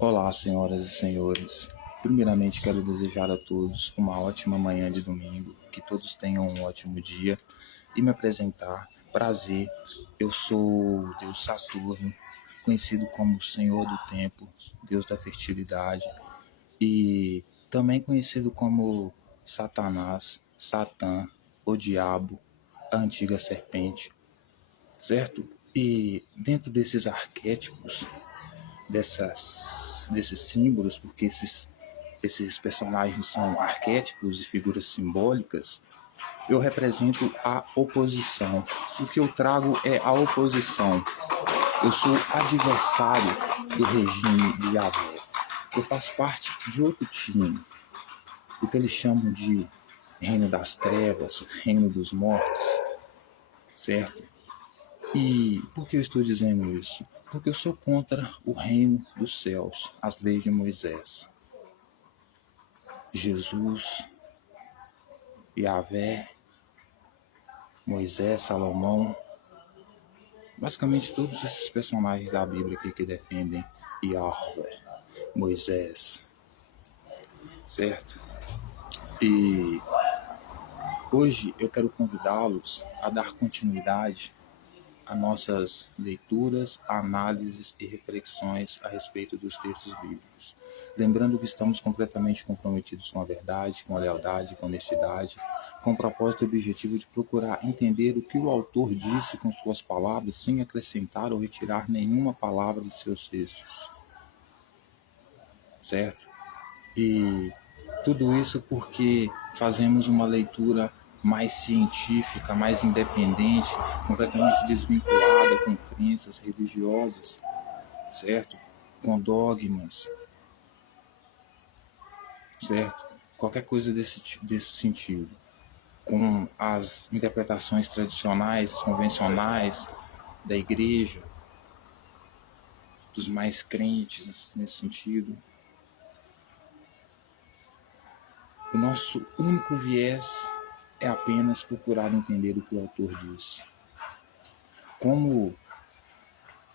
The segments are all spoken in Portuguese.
Olá, senhoras e senhores. Primeiramente, quero desejar a todos uma ótima manhã de domingo, que todos tenham um ótimo dia e me apresentar. Prazer, eu sou o Deus Saturno, conhecido como o Senhor do Tempo, Deus da Fertilidade e também conhecido como Satanás, Satã, o Diabo, a antiga serpente, certo? E dentro desses arquétipos, desses símbolos, porque esses personagens são arquétipos e figuras simbólicas, eu represento a oposição. O que eu trago é a oposição. Eu sou adversário do regime de Yahvé. Eu faço parte de outro time, o que eles chamam de reino das trevas, reino dos mortos, certo? E por que eu estou dizendo isso? Porque eu sou contra o reino dos céus, as leis de Moisés. Jesus, Yahvé, Moisés, Salomão, basicamente todos esses personagens da Bíblia aqui que defendem Yahvé, Moisés, certo? E hoje eu quero convidá-los a dar continuidade a nossas leituras, análises e reflexões a respeito dos textos bíblicos. Lembrando que estamos completamente comprometidos com a verdade, com a lealdade, com a honestidade, com o propósito e objetivo de procurar entender o que o autor disse com suas palavras, sem acrescentar ou retirar nenhuma palavra dos seus textos. Certo? E tudo isso porque fazemos uma leitura mais científica, mais independente, completamente desvinculada com crenças religiosas, certo? Com dogmas, certo? Qualquer coisa desse sentido. Com as interpretações tradicionais, convencionais da igreja, dos mais crentes nesse sentido. O nosso único viés é apenas procurar entender o que o autor diz. Como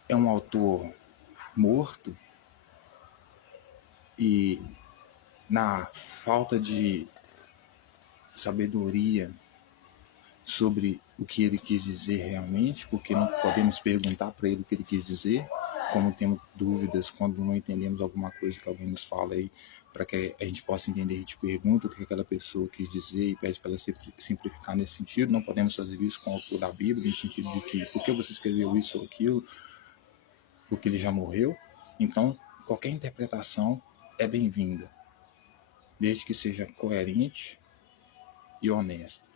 é um autor morto e na falta de sabedoria sobre o que ele quis dizer realmente, porque não podemos perguntar para ele o que ele quis dizer, como temos dúvidas quando não entendemos alguma coisa que alguém nos fala aí, para que a gente possa entender, a gente pergunta o que aquela pessoa quis dizer e pede para ela simplificar nesse sentido. Não podemos fazer isso com o autor da Bíblia, no sentido de que por que você escreveu isso ou aquilo, porque ele já morreu. Então, qualquer interpretação é bem-vinda, desde que seja coerente e honesta,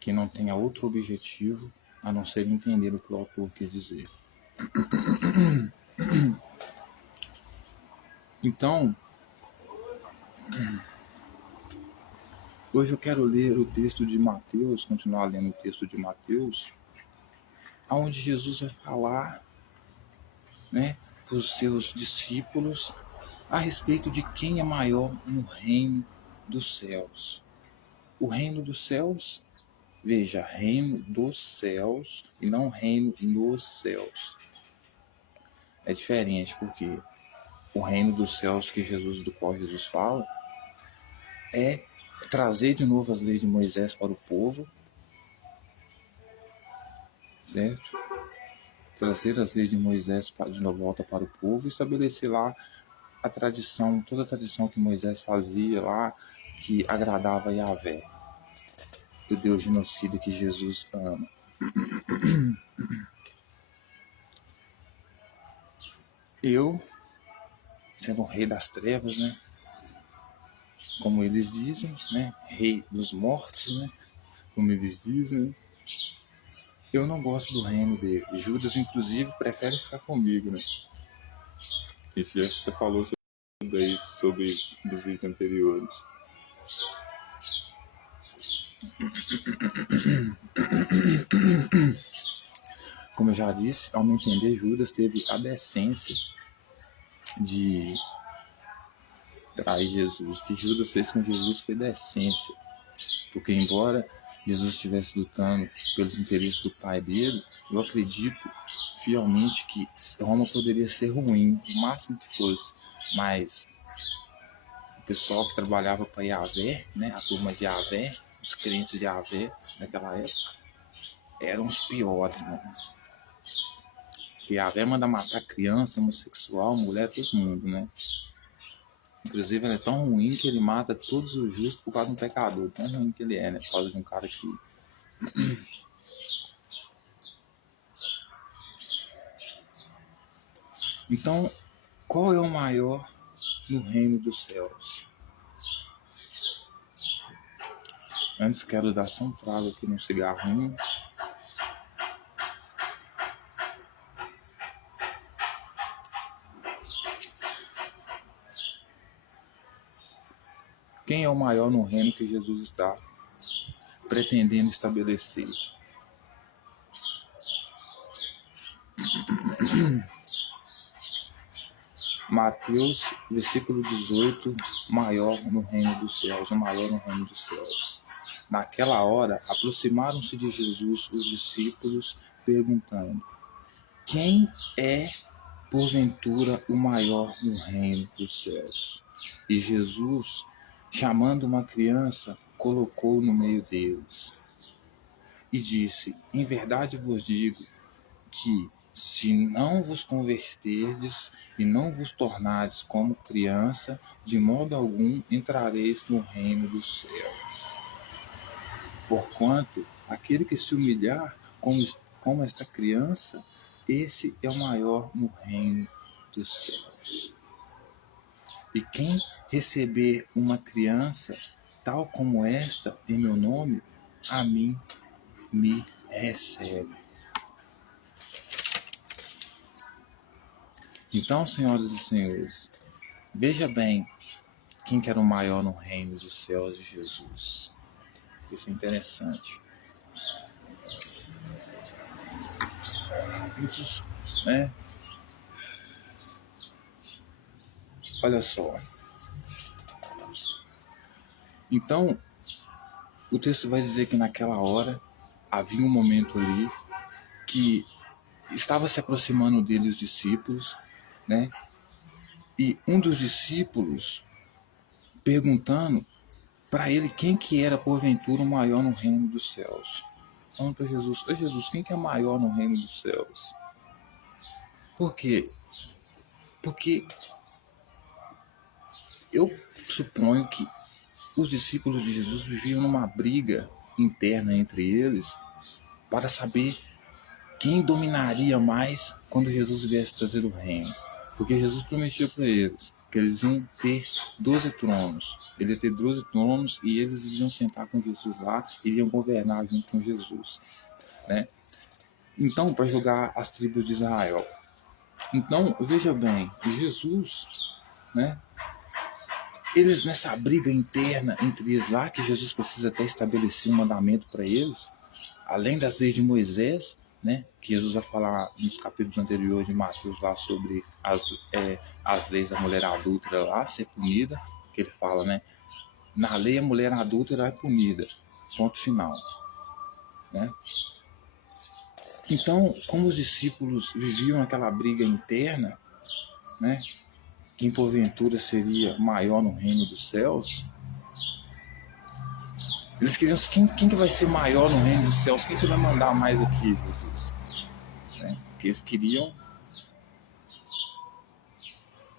que não tenha outro objetivo a não ser entender o que o autor quer dizer. Então, hoje eu quero ler o texto de Mateus, continuar lendo o texto de Mateus, onde Jesus vai falar, para os seus discípulos a respeito de quem é maior no reino dos céus. O reino dos céus, veja, reino dos céus e não reino nos céus. É diferente, porque o reino dos céus do qual Jesus fala é trazer de novo as leis de Moisés para o povo, certo? Trazer as leis de Moisés de volta para o povo e estabelecer lá a tradição, toda a tradição que Moisés fazia lá, que agradava a Yahvé, do Deus genocida que Jesus ama. Eu, sendo o rei das trevas, como eles dizem, rei dos mortos, como eles dizem, eu não gosto do reino dele. Judas, inclusive, prefere ficar comigo, Esse já você falou sobre os vídeos anteriores. Como eu já disse, ao meu entender, Judas teve a decência de trair Jesus. O que Judas fez com Jesus foi decência. Porque embora Jesus estivesse lutando pelos interesses do pai dele, eu acredito fielmente que Roma poderia ser ruim, o máximo que fosse, mas o pessoal que trabalhava para Yahvé, né, a turma de Yahvé, os crentes de Yahvé naquela época, eram os piores, mano. Porque Yahvé manda matar criança, homossexual, mulher, todo mundo, né? Inclusive, ele é tão ruim que ele mata todos os justos por causa de um pecador. Tão ruim que ele é, né? Por causa de um cara que... Então, qual é o maior no reino dos céus? Antes, quero dar só um trago aqui no cigarrinho. Quem é o maior no reino que Jesus está pretendendo estabelecer? Mateus, versículo 18, maior no reino dos céus, o maior no reino dos céus. Naquela hora, aproximaram-se de Jesus os discípulos, perguntando: quem é, porventura, o maior no reino dos céus? E Jesus, chamando uma criança, colocou no meio deles e disse: em verdade vos digo que, se não vos converterdes e não vos tornardes como criança, de modo algum entrareis no reino dos céus. Porquanto, aquele que se humilhar como esta criança, esse é o maior no reino dos céus. E quem receber uma criança tal como esta em meu nome, a mim me recebe. Então, senhoras e senhores, veja bem quem que era o maior no reino dos céus de Jesus. Isso é interessante. Muitos, né? Olha só. Então, o texto vai dizer que naquela hora havia um momento ali que estava se aproximando dele os discípulos, né? E um dos discípulos perguntando para ele quem que era porventura o maior no reino dos céus. Falando para Jesus: ô Jesus, quem que é maior no reino dos céus? Por quê? Porque eu suponho que os discípulos de Jesus viviam numa briga interna entre eles para saber quem dominaria mais quando Jesus viesse trazer o reino. Porque Jesus prometia para eles que eles iam ter 12 tronos. Ele ia ter 12 tronos e eles iriam sentar com Jesus lá e iriam governar junto com Jesus, né? Então, para julgar as tribos de Israel. Então, veja bem, Jesus, né? Eles nessa briga interna entre eles lá, que Jesus precisa até estabelecer um mandamento para eles, além das leis de Moisés, né, que Jesus vai falar nos capítulos anteriores de Mateus lá sobre as leis da mulher adúltera lá ser punida, que ele fala, né, na lei a mulher adúltera é punida, ponto final, né? Então, como os discípulos viviam aquela briga interna, né, quem porventura seria maior no reino dos céus, eles queriam, quem que vai ser maior no reino dos céus? Quem que vai mandar mais aqui, Jesus? Né? Porque eles queriam,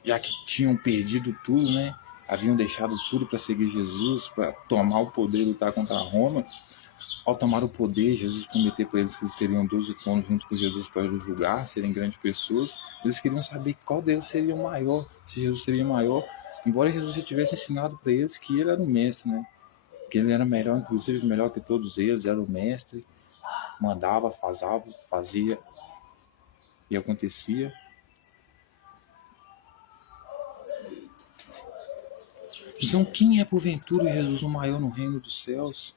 já que tinham perdido tudo, né? Haviam deixado tudo para seguir Jesus, para tomar o poder e lutar contra Roma. Ao tomar o poder, Jesus prometeu para eles que eles teriam 12 tronos juntos com Jesus para julgar, serem grandes pessoas. Eles queriam saber qual deles seria o maior, se Jesus seria maior. Embora Jesus já tivesse ensinado para eles que ele era o mestre, né? Que ele era melhor, inclusive melhor que todos eles, era o mestre, mandava, fazia e acontecia. Então, quem é porventura Jesus o maior no reino dos céus?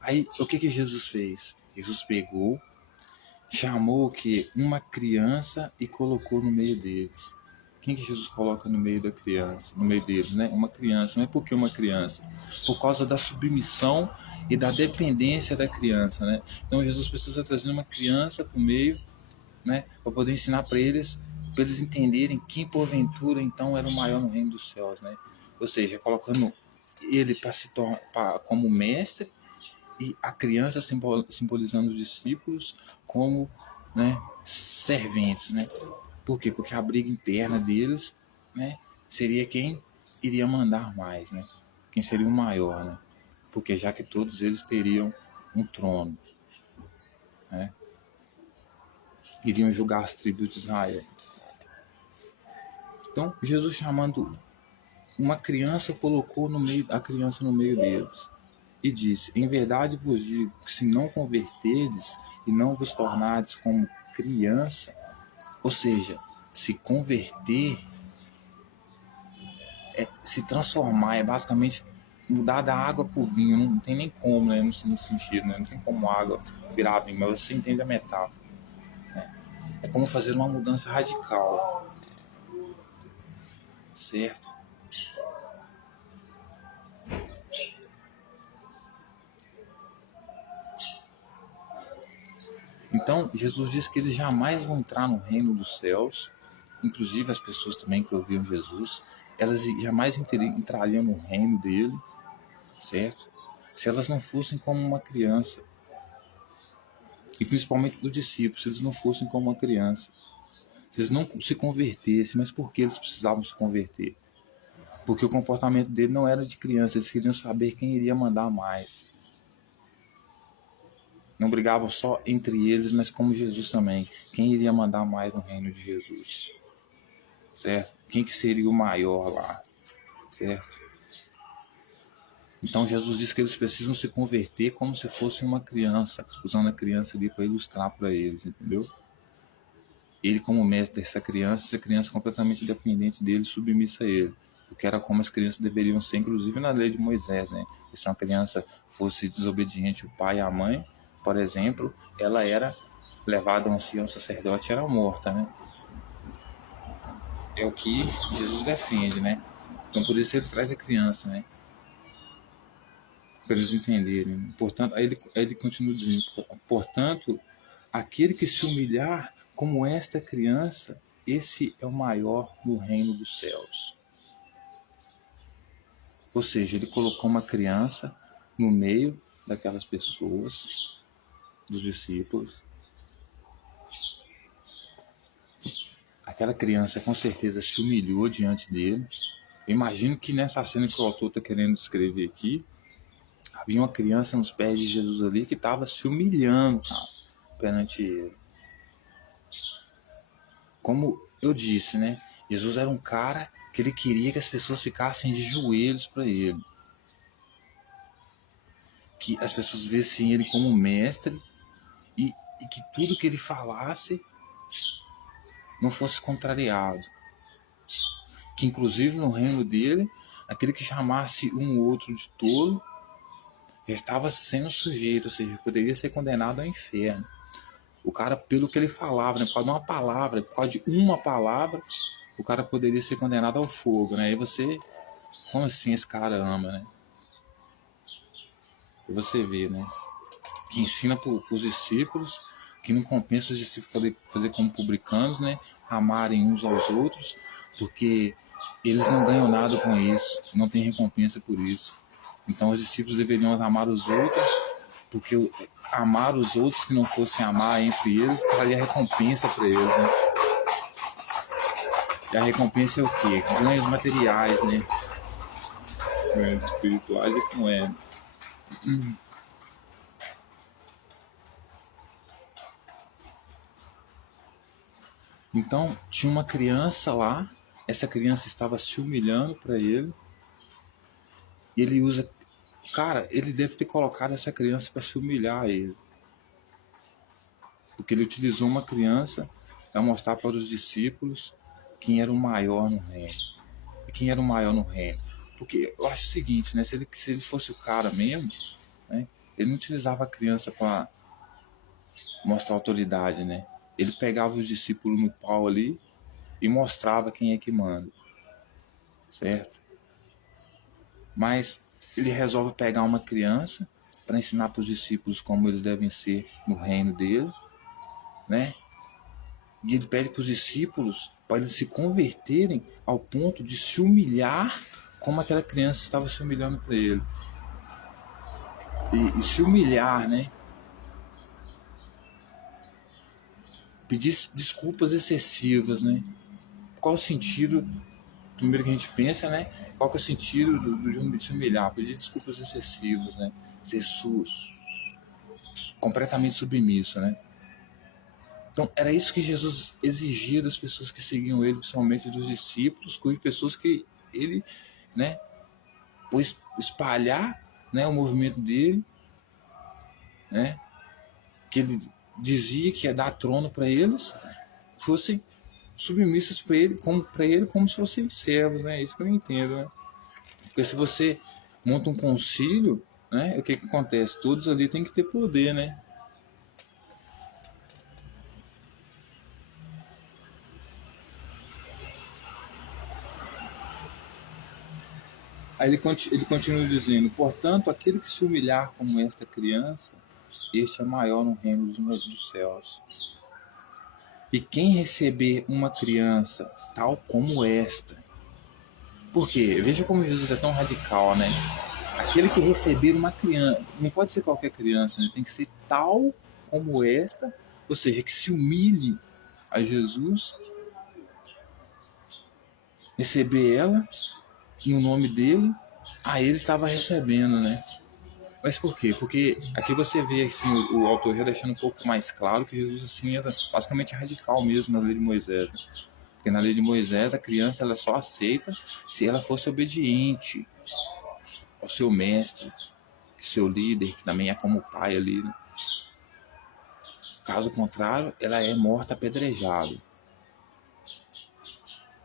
Aí, o que Jesus fez? Jesus pegou, chamou que uma criança e colocou no meio deles. Quem que Jesus coloca no meio da criança, no meio deles, né? Uma criança. Não é porque uma criança, por causa da submissão e da dependência da criança, né? Então Jesus precisa trazer uma criança para o meio né? Para poder ensinar para eles entenderem quem porventura então era o maior no reino dos céus, né? Ou seja, colocando ele para se tornar como mestre e a criança simbolizando os discípulos como, né, serventes, né? Por quê? Porque a briga interna deles, né, seria quem iria mandar mais, né? Quem seria o maior, né? Porque já que todos eles teriam um trono, né? Iriam julgar as tribos de Israel. Então, Jesus chamando uma criança, colocou a criança no meio deles e disse: em verdade vos digo que se não converterdes e não vos tornardes como criança, ou seja, se converter é se transformar, é basicamente mudar da água para o vinho. Não tem nem como, né? Nesse sentido, né? Não tem como a água virar vinho, mas você entende a metáfora, né? É como fazer uma mudança radical, certo? Então, Jesus disse que eles jamais vão entrar no reino dos céus, inclusive as pessoas também que ouviam Jesus, elas jamais entrariam no reino dele, certo? Se elas não fossem como uma criança. E principalmente os discípulos, se eles não fossem como uma criança. Se eles não se convertessem, mas por que eles precisavam se converter? Porque o comportamento dele não era de criança, eles queriam saber quem iria mandar mais. Não brigavam só entre eles, mas como Jesus também. Quem iria mandar mais no reino de Jesus? Certo? Quem que seria o maior lá? Certo? Então Jesus diz que eles precisam se converter como se fosse uma criança, usando a criança ali para ilustrar para eles, entendeu? Ele como mestre dessa criança, essa criança completamente dependente dele, submissa a ele. Porque era como as crianças deveriam ser, inclusive na lei de Moisés, né? Se uma criança fosse desobediente ao pai e à mãe, por exemplo, ela era levada a um ancião sacerdote, era morta, né? É o que Jesus defende, né? Então por isso ele traz a criança, né? Para eles entenderem. Portanto, aí ele continua dizendo, portanto, aquele que se humilhar como esta criança, esse é o maior no reino dos céus. Ou seja, ele colocou uma criança no meio daquelas pessoas, dos discípulos. Aquela criança com certeza se humilhou diante dele. Eu imagino que nessa cena que o autor está querendo descrever aqui, havia uma criança nos pés de Jesus ali que estava se humilhando, cara, perante ele. Como eu disse, né? Jesus era um cara que ele queria que as pessoas ficassem de joelhos para ele. Que as pessoas vissem ele como mestre e que tudo que ele falasse não fosse contrariado. Que inclusive no reino dele, aquele que chamasse um outro de tolo estava sendo sujeito, ou seja, poderia ser condenado ao inferno. O cara, pelo que ele falava, né, por causa de uma palavra, por causa de uma palavra, o cara poderia ser condenado ao fogo, né? E você, como assim esse cara ama, né? E você vê, né? Que ensina para os discípulos que não compensa os discípulos fazer como publicanos, né? Amarem uns aos outros, porque eles não ganham nada com isso, não tem recompensa por isso. Então os discípulos deveriam amar os outros, porque amar os outros que não fossem amar entre eles traria recompensa para eles, né? E a recompensa é o quê? Ganhos materiais, né? Ganhos espirituais é que não é. Então tinha uma criança lá, essa criança estava se humilhando para ele, e ele usa. Cara, ele deve ter colocado essa criança para se humilhar a ele. Porque ele utilizou uma criança para mostrar para os discípulos quem era o maior no reino. E quem era o maior no reino? Porque eu acho o seguinte, né? Se ele fosse o cara mesmo, né? Ele não utilizava a criança para mostrar autoridade, né? Ele pegava os discípulos no pau ali e mostrava quem é que manda, certo? Mas ele resolve pegar uma criança para ensinar para os discípulos como eles devem ser no reino dele, né? E ele pede para os discípulos para eles se converterem ao ponto de se humilhar como aquela criança estava se humilhando para ele. E se humilhar, né? Pedir desculpas excessivas, né? Qual o sentido, primeiro que a gente pensa, né? Qual que é o sentido de se humilhar? Pedir desculpas excessivas, né? Ser completamente submisso, né? Então, era isso que Jesus exigia das pessoas que seguiam ele, principalmente dos discípulos, cujas pessoas que ele, né, pôs espalhar, né, o movimento dele, né, que ele dizia que ia dar trono para eles, fossem submissos para ele como se fossem servos, né? Isso que eu não entendo, né? Porque se você monta um concílio, né, o que acontece? Todos ali têm que ter poder, né? Aí ele continua dizendo: portanto, aquele que se humilhar como esta criança, este é maior no reino dos céus. E quem receber uma criança tal como esta, porque veja como Jesus é tão radical, né? Aquele que receber uma criança, não pode ser qualquer criança, né? Tem que ser tal como esta, ou seja, que se humilhe a Jesus, receber ela no nome dele, ele estava recebendo, né? Mas por quê? Porque aqui você vê assim, o autor já deixando um pouco mais claro que Jesus assim, era basicamente radical mesmo na lei de Moisés. Né? Porque na lei de Moisés a criança ela só aceita se ela fosse obediente ao seu mestre, seu líder, que também é como pai ali. Né? Caso contrário, ela é morta apedrejada.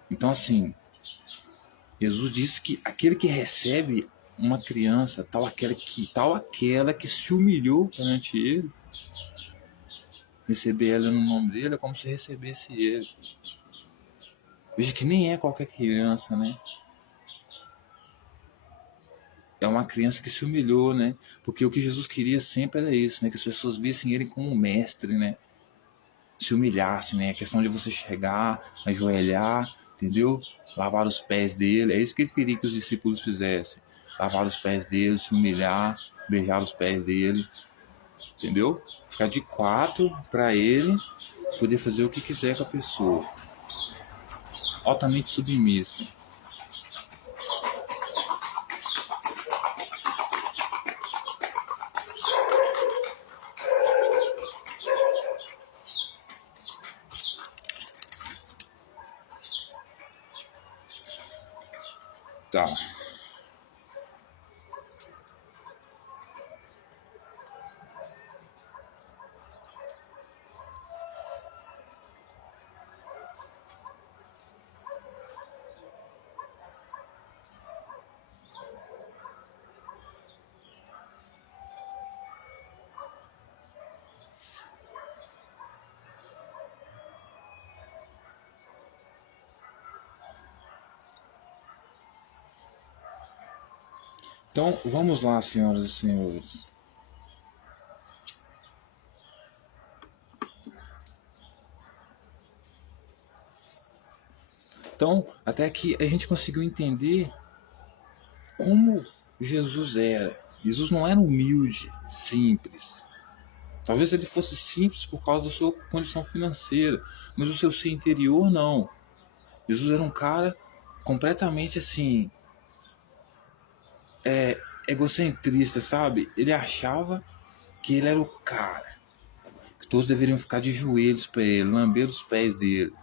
Então assim, Jesus disse que aquele que recebe uma criança, tal aquela que se humilhou perante ele, receber ela no nome dele é como se recebesse ele. Veja que nem é qualquer criança, né? É uma criança que se humilhou, né? Porque o que Jesus queria sempre era isso, né? Que as pessoas vissem ele como um mestre, né? Se humilhassem, né? A questão de você chegar, ajoelhar, entendeu? Lavar os pés dele. É isso que ele queria que os discípulos fizessem. Lavar os pés dele, se humilhar, beijar os pés dele, entendeu? Ficar de quatro para ele poder fazer o que quiser com a pessoa. Altamente submisso. Tá. Então, vamos lá, senhoras e senhores. Então, até aqui a gente conseguiu entender como Jesus era. Jesus não era humilde, simples. Talvez ele fosse simples por causa da sua condição financeira, mas o seu ser interior não. Jesus era um cara completamente assim, egocentrista, sabe? Ele achava que ele era o cara, que todos deveriam ficar de joelhos para ele, lamber os pés dele,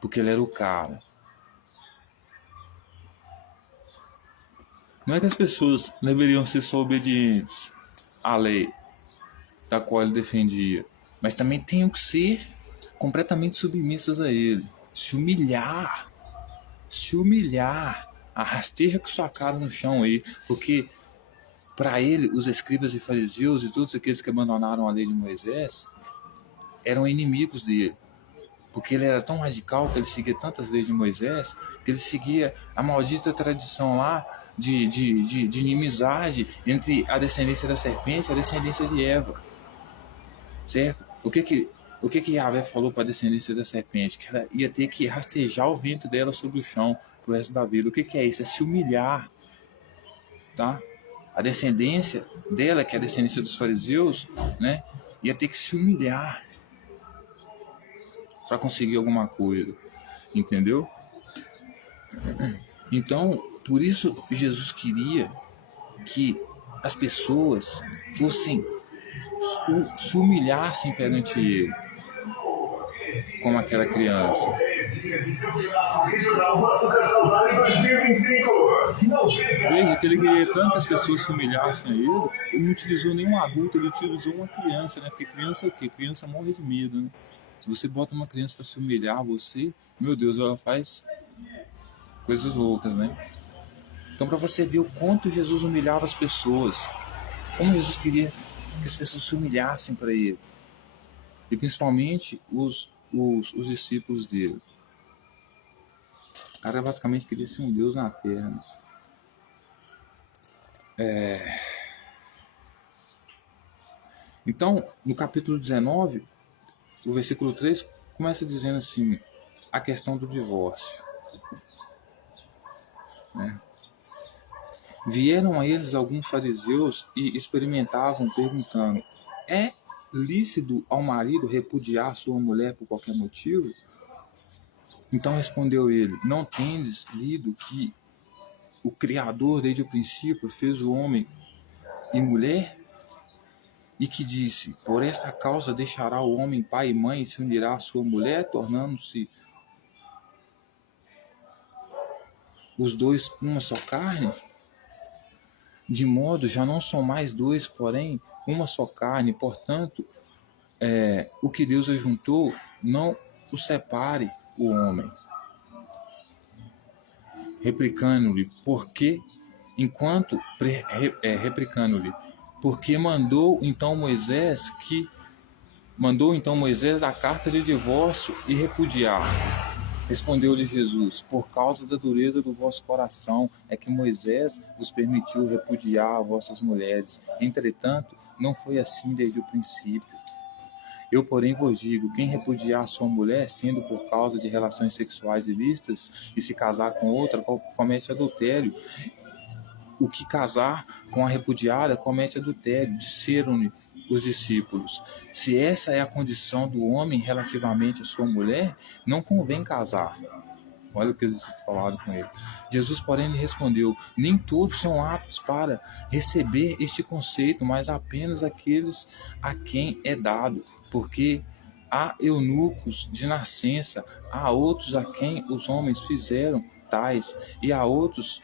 porque ele era o cara. Não é que as pessoas deveriam ser só obedientes à lei da qual ele defendia, mas também tinham que ser completamente submissas a ele, se humilhar, rasteja com sua cara no chão aí, porque para ele os escribas e fariseus e todos aqueles que abandonaram a lei de Moisés eram inimigos dele, porque ele era tão radical que ele seguia tantas leis de Moisés que ele seguia a maldita tradição lá de inimizade entre a descendência da serpente e a descendência de Eva, certo? O que O que Yahvé falou para a descendência da serpente? Que ela ia ter que rastejar o ventre dela sobre o chão pro resto da vida. O que é isso? É se humilhar, tá? A descendência dela, que é a descendência dos fariseus, né, ia ter que se humilhar para conseguir alguma coisa, entendeu? Então, por isso Jesus queria que as pessoas fossem se humilhassem perante ele, como aquela criança. Veja que ele queria tanto que as pessoas se humilhassem a ele não utilizou nenhum adulto, ele utilizou uma criança, né? Porque criança é o quê? Criança morre de medo, né? Se você bota uma criança para se humilhar a você, meu Deus, ela faz coisas loucas, né? Então, para você ver o quanto Jesus humilhava as pessoas, como Jesus queria que as pessoas se humilhassem para ele, e principalmente os discípulos dele. O cara basicamente queria ser um Deus na terra. Então, no capítulo 19, o versículo 3 começa dizendo assim, a questão do divórcio, né? Vieram a eles alguns fariseus e experimentavam, perguntando: é lícito ao marido repudiar sua mulher por qualquer motivo? Então respondeu ele: não tendes lido que o Criador desde o princípio fez o homem e mulher? E que disse: por esta causa deixará o homem pai e mãe e se unirá à sua mulher, tornando-se os dois uma só carne? De modo já não são mais dois, porém uma só carne. Portanto, o que Deus ajuntou, não o separe o homem. Replicando-lhe, porque mandou então Moisés a carta de divórcio e repudiar. Respondeu-lhe Jesus: por causa da dureza do vosso coração é que Moisés vos permitiu repudiar vossas mulheres. Entretanto, não foi assim desde o princípio. Eu, porém, vos digo: quem repudiar sua mulher, sendo por causa de relações sexuais ilícitas, e se casar com outra, comete adultério. O que casar com a repudiada comete adultério. Disseram-lhe os discípulos: se essa é a condição do homem relativamente à sua mulher, não convém casar. Olha o que eles falaram com ele. Jesus, porém, lhe respondeu: nem todos são aptos para receber este conceito, mas apenas aqueles a quem é dado, porque há eunucos de nascença, há outros a quem os homens fizeram tais, e há outros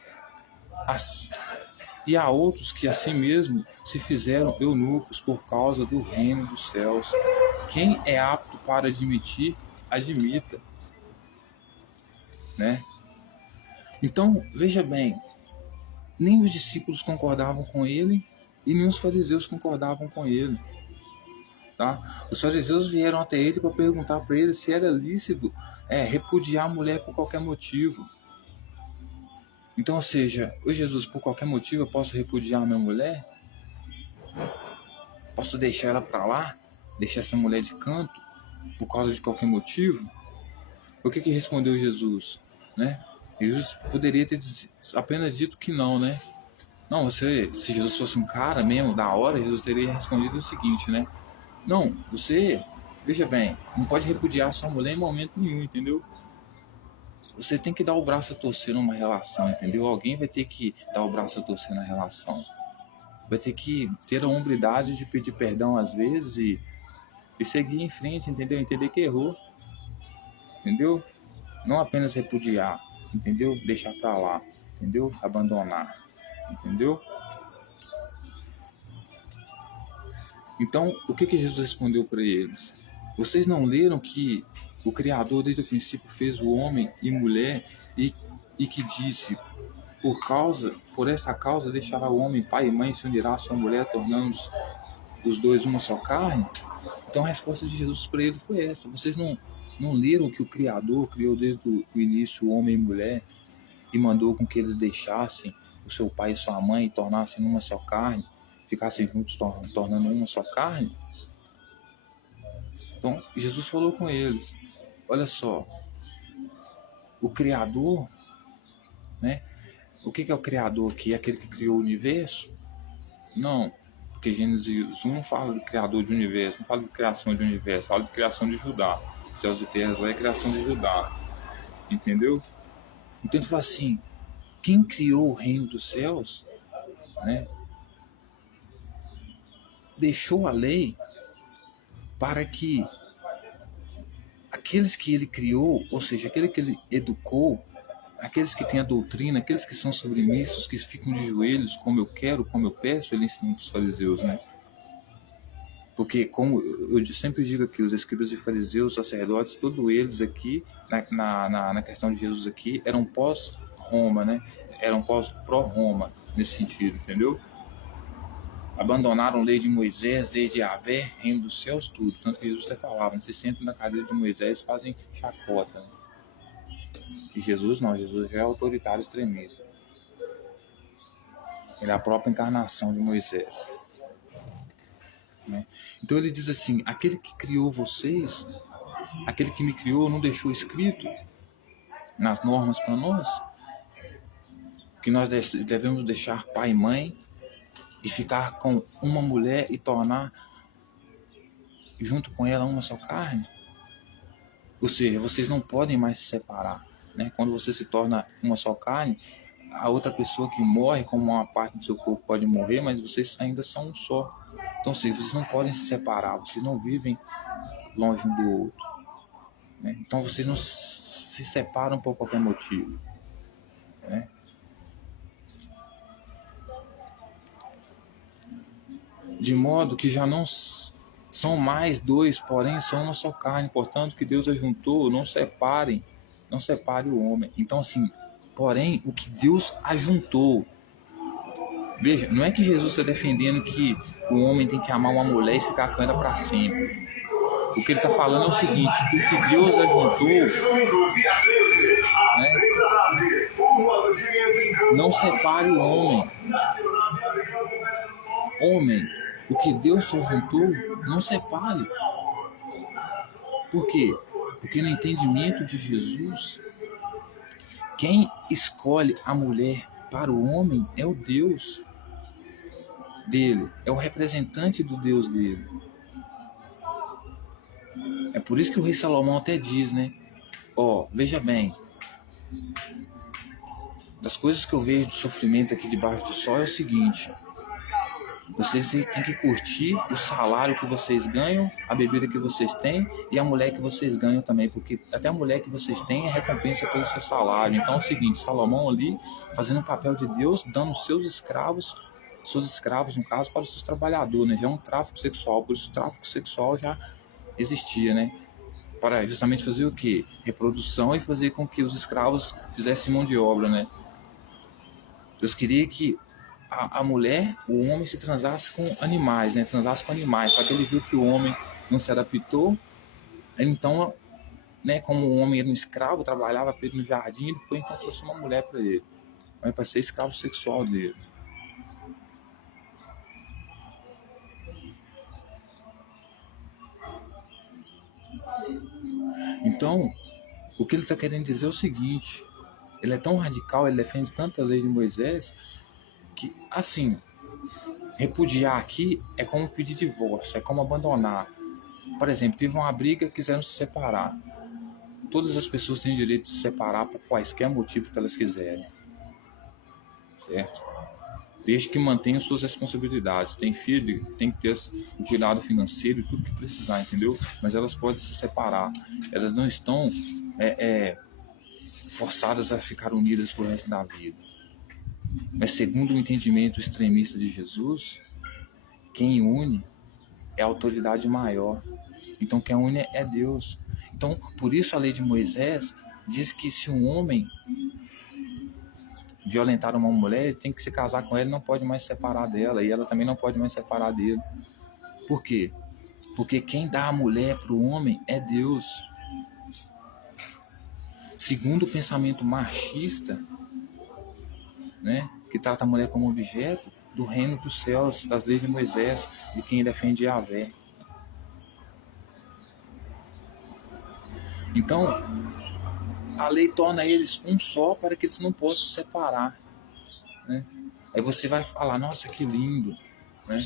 que assim mesmo se fizeram eunucos por causa do reino dos céus. Quem é apto para admitir, admita, né? Então, veja bem, nem os discípulos concordavam com ele e nem os fariseus concordavam com ele, tá? Os fariseus vieram até ele para perguntar para ele se era lícito repudiar a mulher por qualquer motivo. Então, ou seja, ô Jesus, por qualquer motivo eu posso repudiar a minha mulher? Posso deixar ela para lá? Deixar essa mulher de canto? Por causa de qualquer motivo? O que respondeu Jesus? Né? Jesus poderia ter apenas dito que não, né? Não, se Jesus fosse um cara mesmo, da hora, Jesus teria respondido o seguinte, né? Não, você, veja bem, não pode repudiar sua mulher em momento nenhum, entendeu? Você tem que dar o braço a torcer numa relação, entendeu? Alguém vai ter que dar o braço a torcer na relação. Vai ter que ter a hombridade de pedir perdão às vezes e seguir em frente, entendeu? Entender que errou, entendeu? Não apenas repudiar, entendeu? Deixar pra lá, entendeu? Abandonar, entendeu? Então, o que Jesus respondeu para eles? Vocês não leram que o Criador desde o princípio fez o homem e mulher e que disse: por essa causa deixará o homem pai e mãe e se unirá à sua mulher, tornando os dois uma só carne? Então a resposta de Jesus para eles foi essa: vocês não leram que o Criador criou desde o início o homem e mulher e mandou com que eles deixassem o seu pai e sua mãe e tornassem uma só carne, ficassem juntos tornando uma só carne? Então, Jesus falou com eles, olha só, o Criador, né? O que é o Criador aqui? É aquele que criou o universo? Não, porque Gênesis 1 fala do Criador de universo, não fala de criação de universo, fala de criação de Judá. Céus e terras lá é criação de Judá, entendeu? Então ele fala assim, quem criou o reino dos céus, né, deixou a lei para que aqueles que ele criou, ou seja, aquele que ele educou, aqueles que têm a doutrina, aqueles que são submissos, que ficam de joelhos, como eu quero, como eu peço, ele ensina para os fariseus, né? Porque, como eu sempre digo aqui, os escribas e fariseus, sacerdotes, todos eles aqui, na questão de Jesus aqui, eram pós-Roma, né? Eram pró-Roma, nesse sentido, entendeu? Abandonaram a lei de Moisés, lei de Yahvé, reino dos céus, tudo. Tanto que Jesus até falava, se sentam na cadeira de Moisés e fazem chacota. Né? E Jesus não, Jesus já é autoritário extremista. Ele é a própria encarnação de Moisés. Né? Então ele diz assim, aquele que criou vocês, aquele que me criou não deixou escrito nas normas para nós, que nós devemos deixar pai e mãe e ficar com uma mulher e tornar junto com ela uma só carne. Ou seja, vocês não podem mais se separar. Né? Quando você se torna uma só carne, a outra pessoa que morre, como uma parte do seu corpo pode morrer, mas vocês ainda são um só. Então, vocês não podem se separar, vocês não vivem longe um do outro. Né? Então, vocês não se separam por qualquer motivo. Né? De modo que já não são mais dois, porém são uma só carne. Portanto, que Deus ajuntou, não separe o homem. Então, assim, porém, o que Deus ajuntou. Veja, não é que Jesus está defendendo que o homem tem que amar uma mulher e ficar com ela para sempre. O que ele está falando é o seguinte, o que Deus ajuntou, né, não separe o homem. Homem, o que Deus te ajuntou, não separe. Por quê? Porque no entendimento de Jesus, quem escolhe a mulher para o homem é o Deus dele, é o representante do Deus dele. É por isso que o rei Salomão até diz, né? Veja bem, das coisas que eu vejo de sofrimento aqui debaixo do sol é o seguinte, vocês têm que curtir o salário que vocês ganham, a bebida que vocês têm e a mulher que vocês ganham também, porque até a mulher que vocês têm é recompensa pelo seu salário. Então é o seguinte, Salomão ali fazendo o papel de Deus, dando os seus escravos no caso, para os seus trabalhadores, né? Já é um tráfico sexual, por isso o tráfico sexual já existia, né? Para justamente fazer o quê? Reprodução e fazer com que os escravos fizessem mão de obra, né? Deus queria que a mulher, o homem se transasse com animais, né? Transasse com animais, só que ele viu que o homem não se adaptou, então, né, como o homem era um escravo, trabalhava para ele no jardim, ele foi então trouxe uma mulher para ele, para ser escravo sexual dele. Então, o que ele está querendo dizer é o seguinte, ele é tão radical, ele defende tanto a lei de Moisés, que, assim, repudiar aqui é como pedir divórcio, é como abandonar. Por exemplo, teve uma briga, quiseram se separar. Todas as pessoas têm o direito de se separar por quaisquer motivo que elas quiserem. Certo? Desde que mantenham suas responsabilidades. Tem filho, tem que ter o cuidado financeiro e tudo que precisar, entendeu? Mas elas podem se separar. Elas não estão forçadas a ficar unidas pro resto da vida. Mas segundo o entendimento extremista de Jesus, quem une é a autoridade maior. Então quem une é Deus. Então, por isso a lei de Moisés diz que se um homem violentar uma mulher, ele tem que se casar com ela e não pode mais separar dela. E ela também não pode mais separar dele. Por quê? Porque quem dá a mulher para o homem é Deus. Segundo o pensamento machista, né, que trata a mulher como objeto do reino dos céus, das leis de Moisés, de quem defende Yahvé. Então, a lei torna eles um só para que eles não possam se separar, né? Aí você vai falar, nossa, que lindo, né?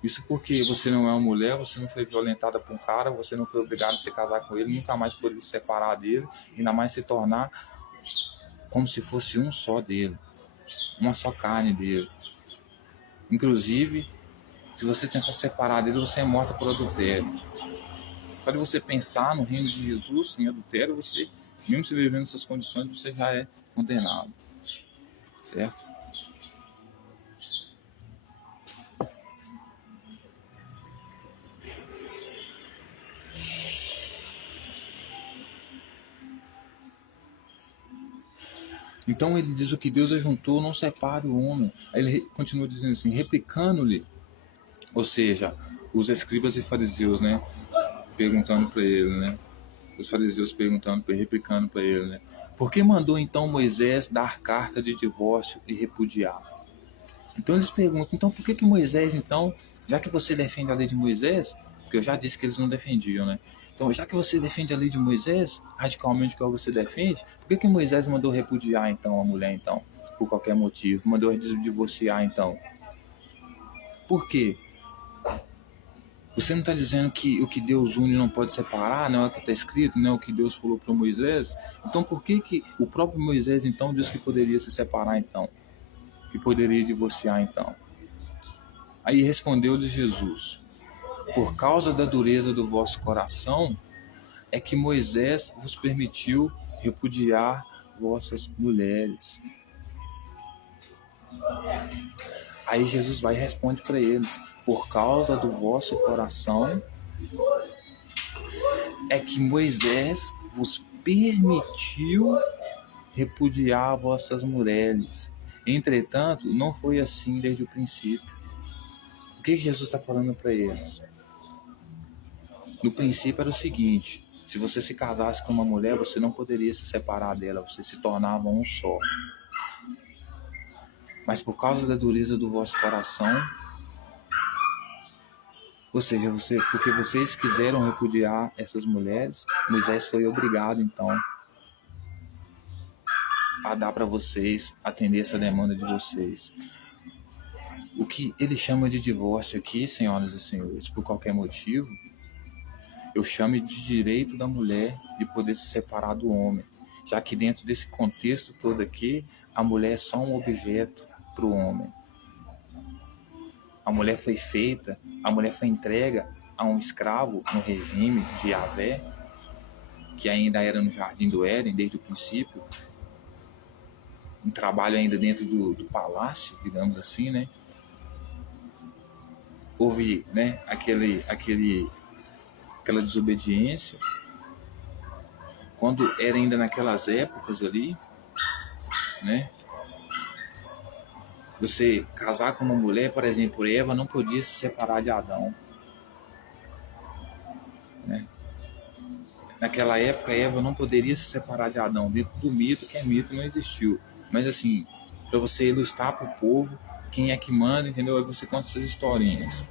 Isso porque você não é uma mulher, você não foi violentada por um cara, você não foi obrigado a se casar com ele, nunca mais poder se separar dele, ainda mais se tornar como se fosse um só dele, uma só carne dele. Inclusive, se você tentar separar dele, você é morta por adultério. Só de você pensar no reino de Jesus em adultério, você, mesmo se vivendo nessas condições, você já é condenado. Certo? Então ele diz: o que Deus ajuntou, não separe o homem. Aí ele continua dizendo assim, replicando-lhe, ou seja, os escribas e fariseus, né, perguntando para ele, né, os fariseus perguntando para ele, replicando para ele, né, por que mandou então Moisés dar carta de divórcio e repudiar? Então eles perguntam, então por que Moisés, então, já que você defende a lei de Moisés, porque eu já disse que eles não defendiam, né? Então, já que você defende a lei de Moisés, radicalmente que você defende, por que Moisés mandou repudiar, então, a mulher, então? Por qualquer motivo. Mandou divorciar, então? Por quê? Você não está dizendo que o que Deus une não pode separar, não é o que está escrito, não é o que Deus falou para Moisés? Então, por que o próprio Moisés, então, disse que poderia se separar, então? Que poderia divorciar, então? Aí respondeu-lhe Jesus, por causa da dureza do vosso coração, é que Moisés vos permitiu repudiar vossas mulheres. Aí Jesus vai e responde para eles, por causa do vosso coração, é que Moisés vos permitiu repudiar vossas mulheres. Entretanto, não foi assim desde o princípio. O que Jesus está falando para eles? No princípio era o seguinte, se você se casasse com uma mulher, você não poderia se separar dela, você se tornava um só. Mas por causa da dureza do vosso coração, ou seja, porque vocês quiseram repudiar essas mulheres, Moisés foi obrigado, então, a dar para vocês, atender essa demanda de vocês. O que ele chama de divórcio aqui, senhoras e senhores, por qualquer motivo, eu chamo de direito da mulher de poder se separar do homem, já que dentro desse contexto todo aqui, a mulher é só um objeto para o homem. A mulher foi feita, a mulher foi entregue a um escravo no regime de Yahvé, que ainda era no Jardim do Éden, desde o princípio, um trabalho ainda dentro do palácio, digamos assim, né? Houve, né, aquela desobediência, quando era ainda naquelas épocas ali, né? Você casar com uma mulher, por exemplo, Eva não podia se separar de Adão, né? Naquela época, Eva não poderia se separar de Adão, dentro do mito, que é mito, não existiu. Mas assim, para você ilustrar para o povo quem é que manda, entendeu? Aí você conta essas historinhas.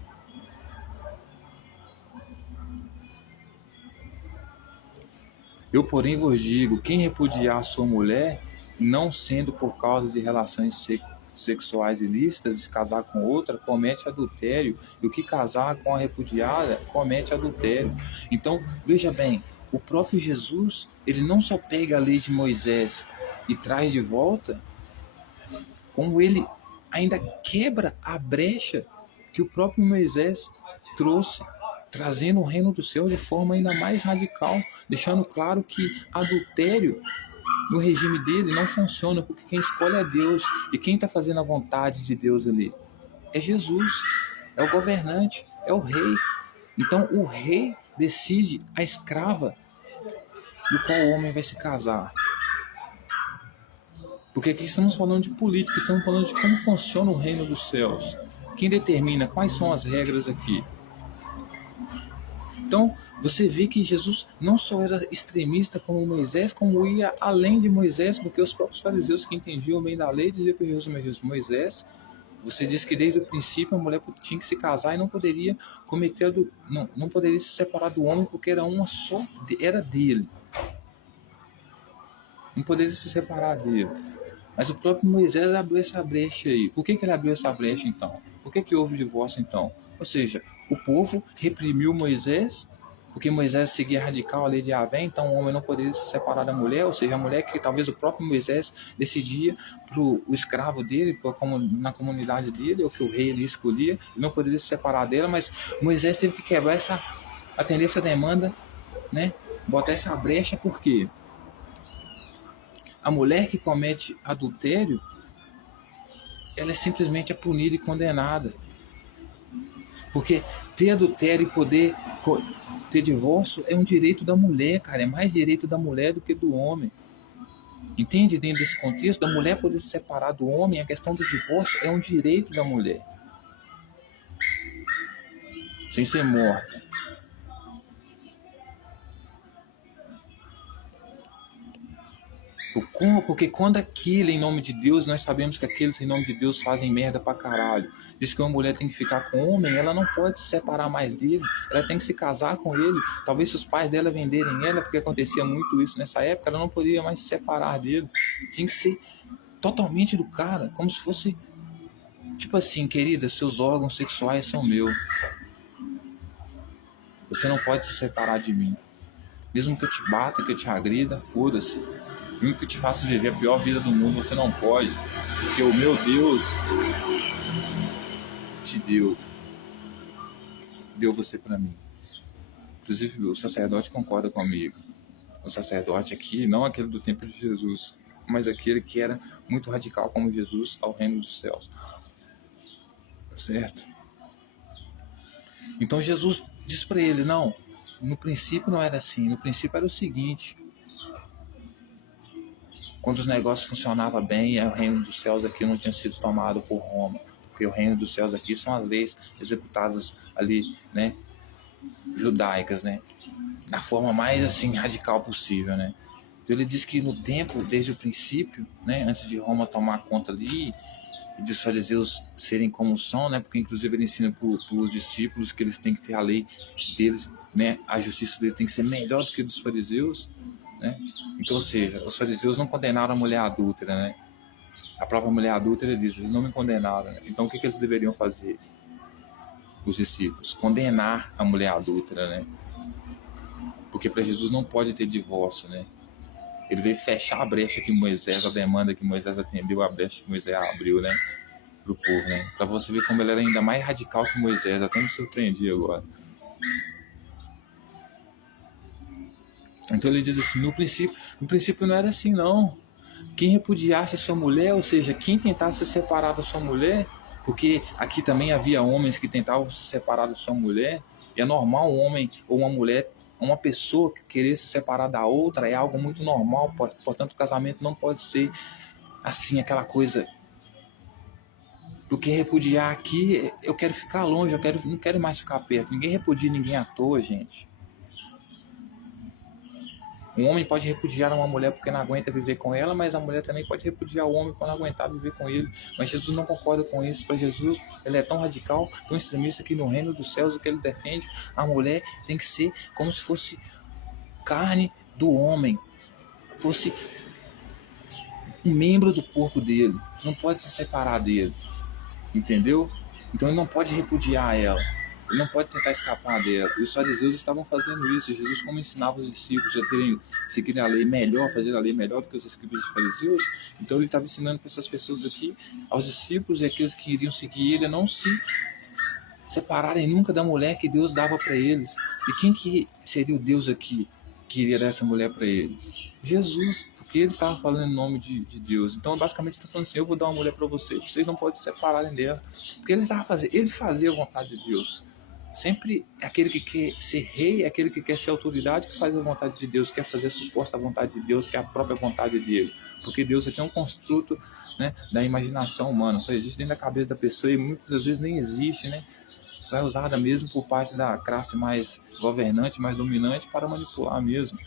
Eu, porém, vos digo, quem repudiar sua mulher, não sendo por causa de relações sexuais ilícitas, se casar com outra, comete adultério, e o que casar com a repudiada, comete adultério. Então, veja bem, o próprio Jesus, ele não só pega a lei de Moisés e traz de volta, como ele ainda quebra a brecha que o próprio Moisés trouxe, trazendo o reino do céu de forma ainda mais radical, deixando claro que adultério no regime dele não funciona, porque quem escolhe é Deus, e quem está fazendo a vontade de Deus ali é Jesus, é o governante, é o rei. Então o rei decide a escrava do qual o homem vai se casar. Porque aqui estamos falando de política, estamos falando de como funciona o reino dos céus. Quem determina quais são as regras aqui? Então, você vê que Jesus não só era extremista como Moisés, como ia além de Moisés, porque os próprios fariseus que entendiam bem da lei diziam que Moisés Você disse que desde o princípio a mulher tinha que se casar e não poderia cometer, não poderia se separar do homem porque era uma só, era dele. Não poderia se separar dele. Mas o próprio Moisés abriu essa brecha aí. Por que ele abriu essa brecha então? Por que houve o divórcio então? Ou seja, o povo reprimiu Moisés, porque Moisés seguia radical a lei de Yahvé, então o homem não poderia se separar da mulher, ou seja, a mulher que talvez o próprio Moisés decidia para o escravo dele, na comunidade dele, ou que o rei ali escolhia, não poderia se separar dela, mas Moisés teve que quebrar atender essa demanda, né? Botar essa brecha, por quê? A mulher que comete adultério, ela é simplesmente punida e condenada. Porque ter adultério e poder ter divórcio é um direito da mulher, cara. É mais direito da mulher do que do homem. Entende? Dentro desse contexto, da mulher poder se separar do homem, a questão do divórcio é um direito da mulher. Sem ser morta. Porque quando aquilo em nome de Deus, nós sabemos que aqueles em nome de Deus fazem merda pra caralho. Diz que uma mulher tem que ficar com o homem, ela não pode se separar mais dele, ela tem que se casar com ele. Talvez se os pais dela venderem ela, porque acontecia muito isso nessa época, ela não poderia mais se separar dele. Tinha que ser totalmente do cara, como se fosse, tipo assim, querida, seus órgãos sexuais são meus. Você não pode se separar de mim. Mesmo que eu te bata, que eu te agrida, foda-se. Mesmo que eu te faça viver a pior vida do mundo, você não pode. Porque o meu Deus te deu você para mim. Inclusive o sacerdote concorda comigo. O sacerdote aqui, não aquele do templo de Jesus, mas aquele que era muito radical como Jesus ao reino dos céus. Certo? Então Jesus diz para ele, não, no princípio não era assim, no princípio era o seguinte: quando os negócios funcionavam bem, o reino dos céus aqui não tinha sido tomado por Roma, porque o reino dos céus aqui são as leis executadas ali, né, judaicas, né, da forma mais assim radical possível, né. Então ele diz que no tempo, desde o princípio, né, antes de Roma tomar conta ali e dos fariseus serem como são, né, porque inclusive ele ensina para os discípulos que eles têm que ter a lei deles, né, a justiça deles tem que ser melhor do que a dos fariseus, né? Então, ou seja, os fariseus não condenaram a mulher adúltera, né? A própria mulher adúltera diz, eles não me condenaram, né? Então o que eles deveriam fazer? Os discípulos, condenar a mulher adúltera, né? Porque para Jesus não pode ter divórcio, né? Ele veio fechar a brecha que Moisés, a demanda que Moisés atendeu, a brecha que Moisés abriu, né? Pro povo, né? Para você ver como ele era ainda mais radical que Moisés, até me surpreendi agora. Então ele diz assim, no princípio não era assim não. Quem repudiasse sua mulher, ou seja, quem tentasse se separar da sua mulher, porque aqui também havia homens que tentavam se separar da sua mulher, e é normal um homem ou uma mulher, uma pessoa querer se separar da outra, é algo muito normal, portanto o casamento não pode ser assim, aquela coisa. Porque repudiar aqui, eu quero ficar longe, não quero mais ficar perto. Ninguém repudia ninguém à toa, gente. Um homem pode repudiar uma mulher porque não aguenta viver com ela, mas a mulher também pode repudiar o homem por não aguentar viver com ele. Mas Jesus não concorda com isso. Para Jesus, ele é tão radical, tão extremista, que no reino dos céus o que ele defende, a mulher tem que ser como se fosse carne do homem, fosse um membro do corpo dele. Não pode se separar dele, entendeu? Então ele não pode repudiar ela. Ele não pode tentar escapar dela. E os fariseus estavam fazendo isso. Jesus, como ensinava os discípulos a seguir a lei melhor, fazer a lei melhor do que os escribas e fariseus, então ele estava ensinando para essas pessoas aqui, aos discípulos e aqueles que iriam seguir ele, a não se separarem nunca da mulher que Deus dava para eles. E quem que seria o Deus aqui que iria dar essa mulher para eles? Jesus, porque ele estava falando em nome de Deus. Então, basicamente, ele está falando assim, eu vou dar uma mulher para vocês não podem se separarem dela. Porque ele fazia a vontade de Deus. Sempre aquele que quer ser rei, aquele que quer ser autoridade, que faz a vontade de Deus, quer fazer a suposta vontade de Deus, que é a própria vontade dele. Porque Deus aqui é um construto, né, da imaginação humana, só existe dentro da cabeça da pessoa e muitas das vezes nem existe, né? Só é usada mesmo por parte da classe mais governante, mais dominante, para manipular mesmo.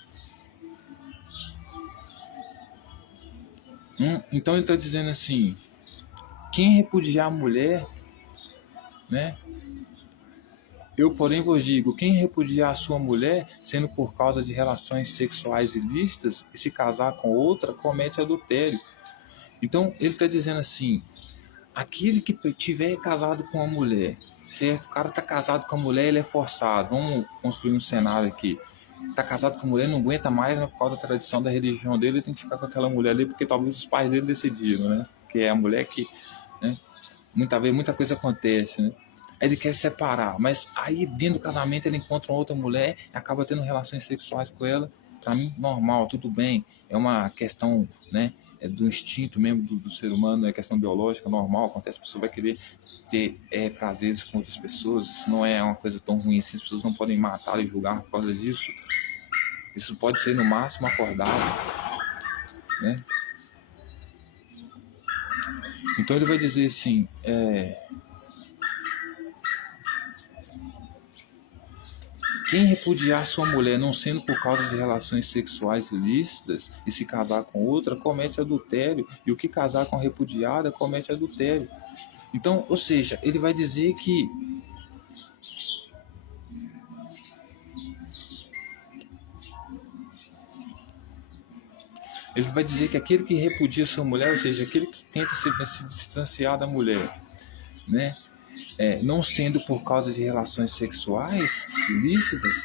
Então ele está dizendo assim, Quem repudiar a mulher, né? Eu, porém, vos digo, quem repudiar a sua mulher, sendo por causa de relações sexuais ilícitas, e se casar com outra, comete adultério. Então, ele está dizendo assim, aquele que tiver casado com uma mulher, certo? O cara está casado com a mulher, ele é forçado. Vamos construir um cenário aqui. Está casado com a mulher, não aguenta mais, né, por causa da tradição da religião dele, ele tem que ficar com aquela mulher ali, porque talvez os pais dele decidiram, né? Porque é a mulher que, né, muitas vezes muita coisa acontece, né? Aí ele quer se separar, mas aí dentro do casamento ele encontra uma outra mulher e acaba tendo relações sexuais com ela. Para mim, normal, tudo bem. É uma questão, né, do instinto mesmo do ser humano, é questão biológica, normal, acontece, a pessoa vai querer ter prazeres com outras pessoas, isso não é uma coisa tão ruim assim, as pessoas não podem matar e julgar por causa disso. Isso pode ser no máximo acordado, né? Então ele vai dizer assim, quem repudiar sua mulher, não sendo por causa de relações sexuais ilícitas, e se casar com outra, comete adultério, e o que casar com a repudiada, comete adultério. Então, ou seja, ele vai dizer que aquele que repudia sua mulher, ou seja, aquele que tenta se distanciar da mulher, né? Não sendo por causa de relações sexuais ilícitas,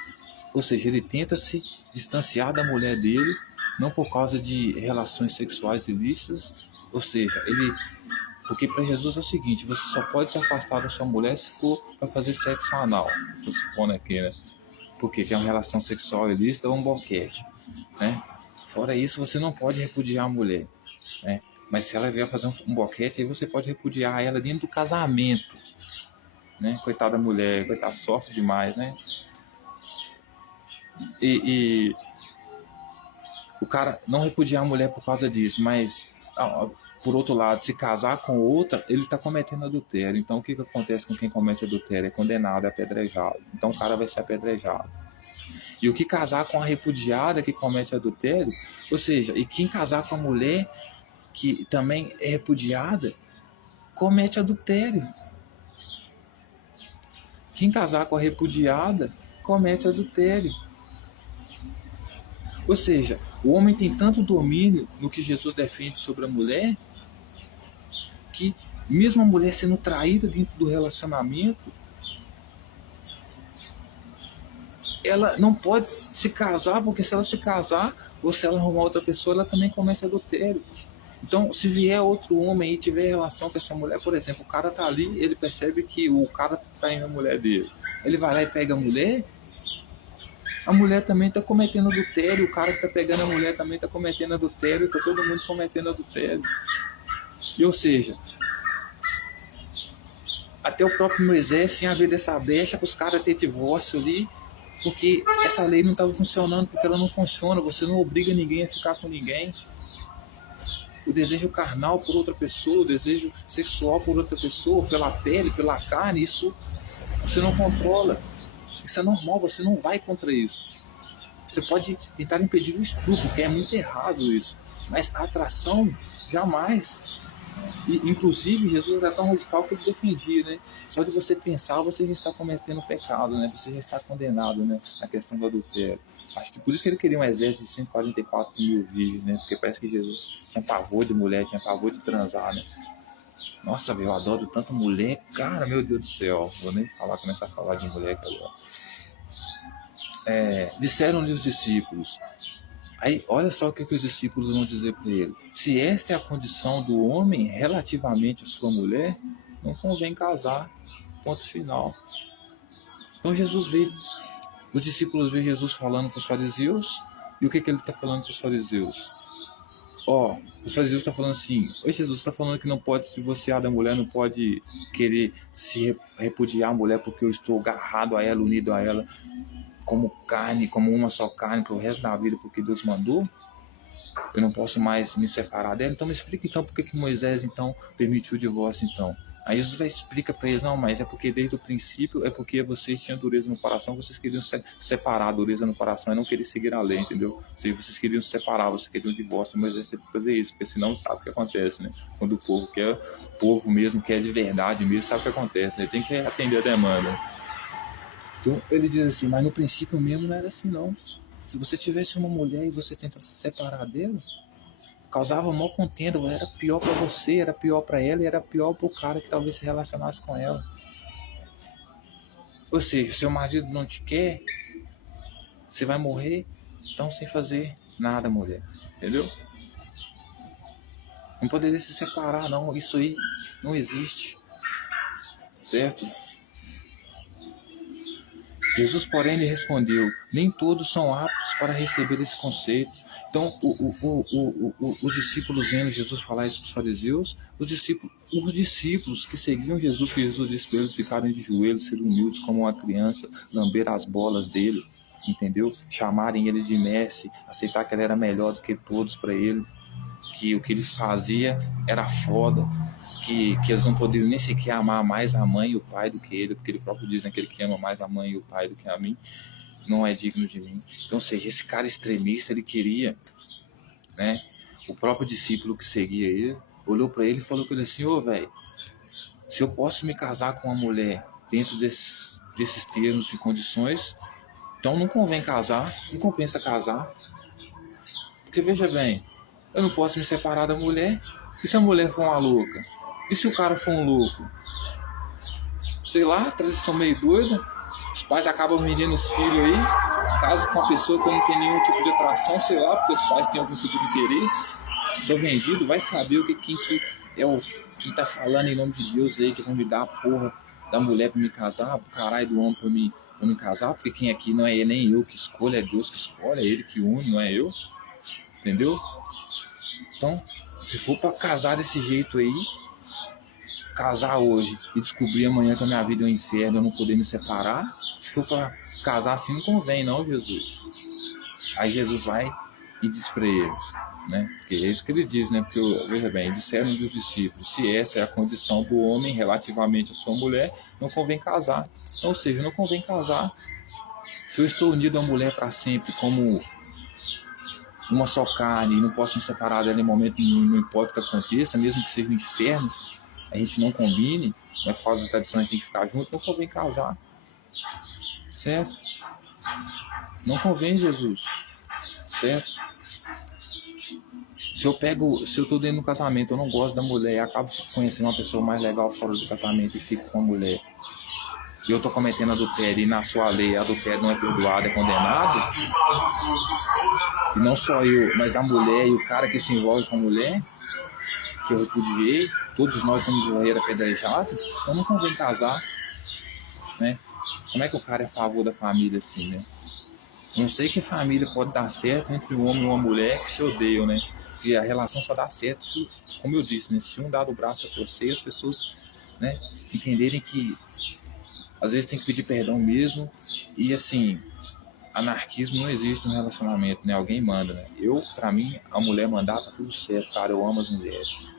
ou seja, ele tenta se distanciar da mulher dele, não por causa de relações sexuais ilícitas, ou seja, porque para Jesus é o seguinte, você só pode se afastar da sua mulher se for para fazer sexo anal, estou supondo aqui, né? Porque é uma relação sexual ilícita ou um boquete, né? Fora isso, você não pode repudiar a mulher, né? Mas se ela vier fazer um boquete, aí você pode repudiar ela dentro do casamento, né? Coitada da mulher, coitada, sofre demais, né? E o cara não repudiar a mulher por causa disso, mas por outro lado, se casar com outra, ele está cometendo adultério. Então o que acontece com quem comete adultério? É condenado, é apedrejado. Então o cara vai ser apedrejado. E o que casar com a repudiada que comete adultério, ou seja, e quem casar com a mulher que também é repudiada, comete adultério. Quem casar com a repudiada, comete adultério. Ou seja, o homem tem tanto domínio no que Jesus defende sobre a mulher, que mesmo a mulher sendo traída dentro do relacionamento, ela não pode se casar, porque se ela se casar, ou se ela arrumar outra pessoa, ela também comete adultério. Então, se vier outro homem e tiver relação com essa mulher, por exemplo, o cara tá ali, ele percebe que o cara tá traindo a mulher dele. Ele vai lá e pega a mulher também está cometendo adultério, o cara que está pegando a mulher também está cometendo adultério, está todo mundo cometendo adultério. E, ou seja, até o próprio Moisés tinha havido essa brecha para os caras terem divórcio ali, porque essa lei não estava funcionando, porque ela não funciona, você não obriga ninguém a ficar com ninguém. O desejo carnal por outra pessoa, o desejo sexual por outra pessoa, pela pele, pela carne, isso você não controla. Isso é normal, você não vai contra isso. Você pode tentar impedir o estupro, que é muito errado isso. Mas a atração, jamais. E, inclusive, Jesus era tão radical que ele defendia, né? Só de você pensar, você já está cometendo pecado, né? Você já está condenado, né? Na questão do adultério. Acho que por isso que ele queria um exército de 144 mil virgens, né? Porque parece que Jesus tinha pavor de mulher, tinha pavor de transar, né? Nossa, eu adoro tanto mulher. Cara, meu Deus do céu. Vou nem começar a falar de mulher aqui agora. Disseram-lhe os discípulos. Aí, olha só o que os discípulos vão dizer para ele. Se esta é a condição do homem relativamente à sua mulher, não convém casar. Ponto final. Então Jesus vê, os discípulos veem Jesus falando para os fariseus, e o que ele está falando para os fariseus? Os fariseus estão falando assim, Jesus está falando que não pode se divorciar da mulher, não pode querer se repudiar a mulher porque eu estou agarrado a ela, unido a ela, como carne, como uma só carne para o resto da vida, porque Deus mandou. Eu não posso mais me separar dela. Então me explica então por que Moisés então permitiu o divórcio então. Aí Jesus vai explica para eles, não, mas é porque desde o princípio é porque vocês tinham dureza no coração, vocês queriam separar a dureza no coração e não queriam seguir a lei, entendeu? Ou seja, vocês queriam se separar, vocês queriam o divórcio, Moisés teve que fazer isso, porque senão sabe o que acontece, né? Quando o povo quer, o povo mesmo quer de verdade mesmo, sabe o que acontece, né? Tem que atender a demanda. Então ele diz assim, mas no princípio mesmo não era assim não. Se você tivesse uma mulher e você tentasse se separar dela, causava maior contenda, era pior para você, era pior para ela e era pior para o cara que talvez se relacionasse com ela. Ou seja, seu marido não te quer, você vai morrer, então sem fazer nada, mulher, entendeu? Não poderia se separar, não, isso aí não existe, certo? Jesus, porém, lhe respondeu, nem todos são aptos para receber esse conceito. Então, os discípulos vendo Jesus falar isso para os fariseus, os discípulos que seguiam Jesus, que Jesus disse para eles ficarem de joelhos, serem humildes como uma criança, lamber as bolas dele, entendeu? Chamarem ele de mestre, aceitar que ele era melhor do que todos para ele, que o que ele fazia era foda, que eles não poderiam nem sequer amar mais a mãe e o pai do que ele, porque ele próprio diz, né, que ele que ama mais a mãe e o pai do que a mim, não é digno de mim. Então, ou seja, esse cara extremista, ele queria, né, o próprio discípulo que seguia ele, olhou para ele e falou com ele assim, ô velho, se eu posso me casar com uma mulher dentro desses termos e condições, então não convém casar, não compensa casar, porque veja bem, eu não posso me separar da mulher, e se a mulher for uma louca? E se o cara for um louco? Sei lá, tradição meio doida. Os pais acabam vendendo os filhos aí, casam com uma pessoa que não tem nenhum tipo de atração, sei lá, porque os pais têm algum tipo de interesse. Sou vendido, vai saber o que é o que tá falando em nome de Deus aí, que vai me dar a porra da mulher pra me casar, o caralho do homem pra me casar, porque quem aqui não é nem eu que escolhe, é Deus que escolhe, é Ele que une, não é eu. Entendeu? Então, se for pra casar desse jeito aí, casar hoje e descobrir amanhã que a minha vida é um inferno, eu não poder me separar, se for para casar assim não convém não, Jesus. Aí Jesus vai e diz para eles, né? Porque é isso que ele diz, né? Porque, veja bem, disseram dos discípulos, se essa é a condição do homem relativamente à sua mulher, não convém casar. Então, ou seja, não convém casar. Se eu estou unido a uma mulher para sempre como uma só carne e não posso me separar dela em momento nenhum, não importa o que aconteça, mesmo que seja um inferno, a gente não combine, né, por causa da tradição a gente tem que ficar junto, não convém casar, certo? Não convém, Jesus, certo? Se eu estou dentro do casamento, eu não gosto da mulher, acabo conhecendo uma pessoa mais legal fora do casamento e fico com a mulher, e eu estou cometendo adultério, e na sua lei adultério não é perdoado, é condenado, e não só eu, mas a mulher e o cara que se envolve com a mulher, que eu repudiei, todos nós vamos morrer apedrejados, então não convém casar, né? Como é que o cara é a favor da família assim, né? Não sei que família pode dar certo entre um homem e uma mulher que se odeiam, né? E a relação só dá certo se, como eu disse, né? Se um dá o braço a torcer, as pessoas, né, entenderem que às vezes tem que pedir perdão mesmo, e assim, anarquismo não existe no relacionamento, né? Alguém manda, né? Pra mim, a mulher mandar tá tudo certo, cara, eu amo as mulheres.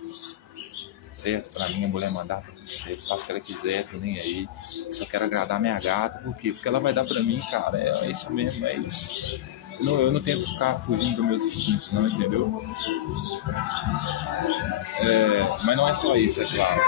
Certo? Pra mim, a mulher mandar tá tudo certo, faço o que ela quiser, tô nem aí. Só quero agradar minha gata, por quê? Porque ela vai dar pra mim, cara, é isso mesmo, é isso. Eu não tento ficar fugindo dos meus instintos, não, entendeu? Mas não é só isso, é claro.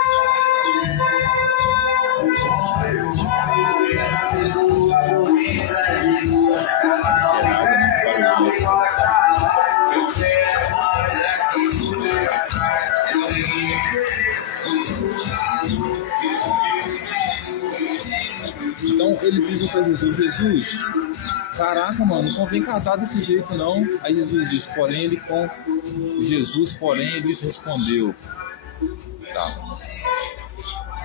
Então eles dizem para Jesus, caraca, mano, não convém casar desse jeito não. Aí Jesus diz, porém, ele lhes respondeu. Tá.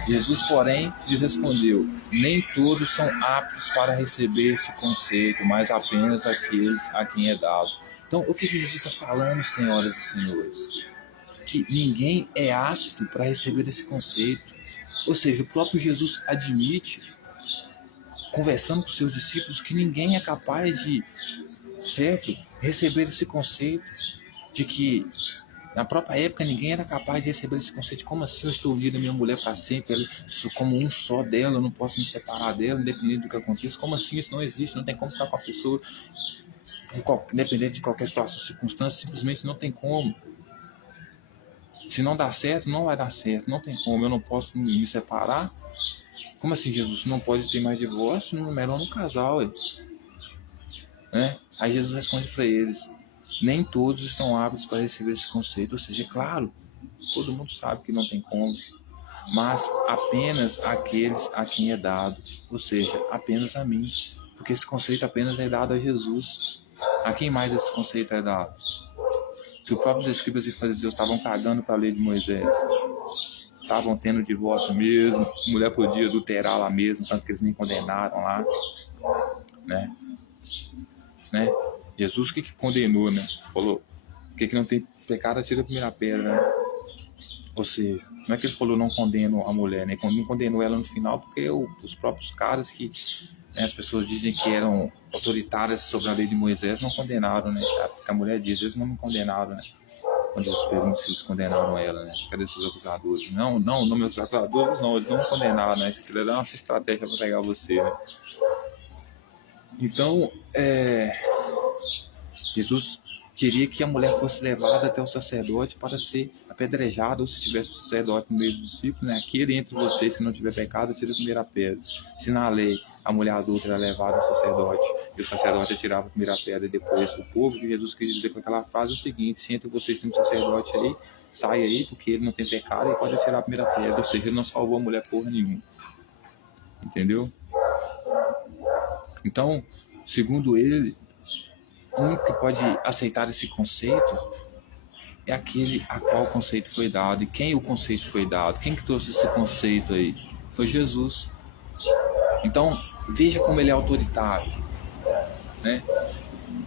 Jesus, porém, lhes respondeu, nem todos são aptos para receber este conceito, mas apenas aqueles a quem é dado. Então, o que Jesus está falando, senhoras e senhores? Que ninguém é apto para receber esse conceito. Ou seja, o próprio Jesus admite, conversando com seus discípulos, que ninguém é capaz de, certo, receber esse conceito. de que na própria época ninguém era capaz de receber esse conceito de como assim eu estou unido à minha mulher para sempre, ela, como um só dela, eu não posso me separar dela, independente do que aconteça. Como assim? Isso não existe, não tem como ficar com a pessoa, independente de qualquer situação, circunstância, simplesmente não tem como. Se não dá certo, não vai dar certo, não tem como, eu não posso me separar. Como assim, Jesus? Não pode ter mais divórcio? Não, melhor no casal, né? Aí Jesus responde para eles: nem todos estão aptos para receber esse conceito. Ou seja, é claro, todo mundo sabe que não tem como, mas apenas aqueles a quem é dado, ou seja, apenas a mim, porque esse conceito apenas é dado a Jesus. A quem mais esse conceito é dado? Se os próprios escribas e fariseus estavam cagando para a lei de Moisés, estavam tendo divórcio mesmo, mulher podia adulterar lá mesmo, tanto que eles nem condenaram lá, né? Jesus que condenou, né? Falou, que não tem pecado, atira a primeira pedra, né? Ou seja, não é que ele falou não condeno a mulher, né? Não condenou ela no final, porque os próprios caras que, né, as pessoas dizem que eram autoritárias sobre a lei de Moisés não condenaram, né? Porque a mulher diz, eles não me condenaram, né? Quando Jesus pergunta se eles condenaram ela, né? Cadê esses acusadores? Não, meus acusadores não, eles não me condenaram, né? Isso aqui é nossa estratégia para pegar você, né? Então, Jesus queria que a mulher fosse levada até o sacerdote para ser apedrejada, ou se tivesse o sacerdote no meio dos discípulos, né? Aquele entre vocês, se não tiver pecado, tira a primeira pedra. Se na lei a mulher adulta era levada ao sacerdote e o sacerdote atirava a primeira pedra e depois o povo, que Jesus quis dizer com aquela frase é o seguinte: se entre vocês tem um sacerdote aí, sai aí, porque ele não tem pecado e pode atirar a primeira pedra. Ou seja, ele não salvou a mulher porra nenhuma. Entendeu? Então, segundo ele, o único que pode aceitar esse conceito é aquele a qual o conceito foi dado. E quem o conceito foi dado? Quem que trouxe esse conceito aí? Foi Jesus. Então, veja como ele é autoritário, né?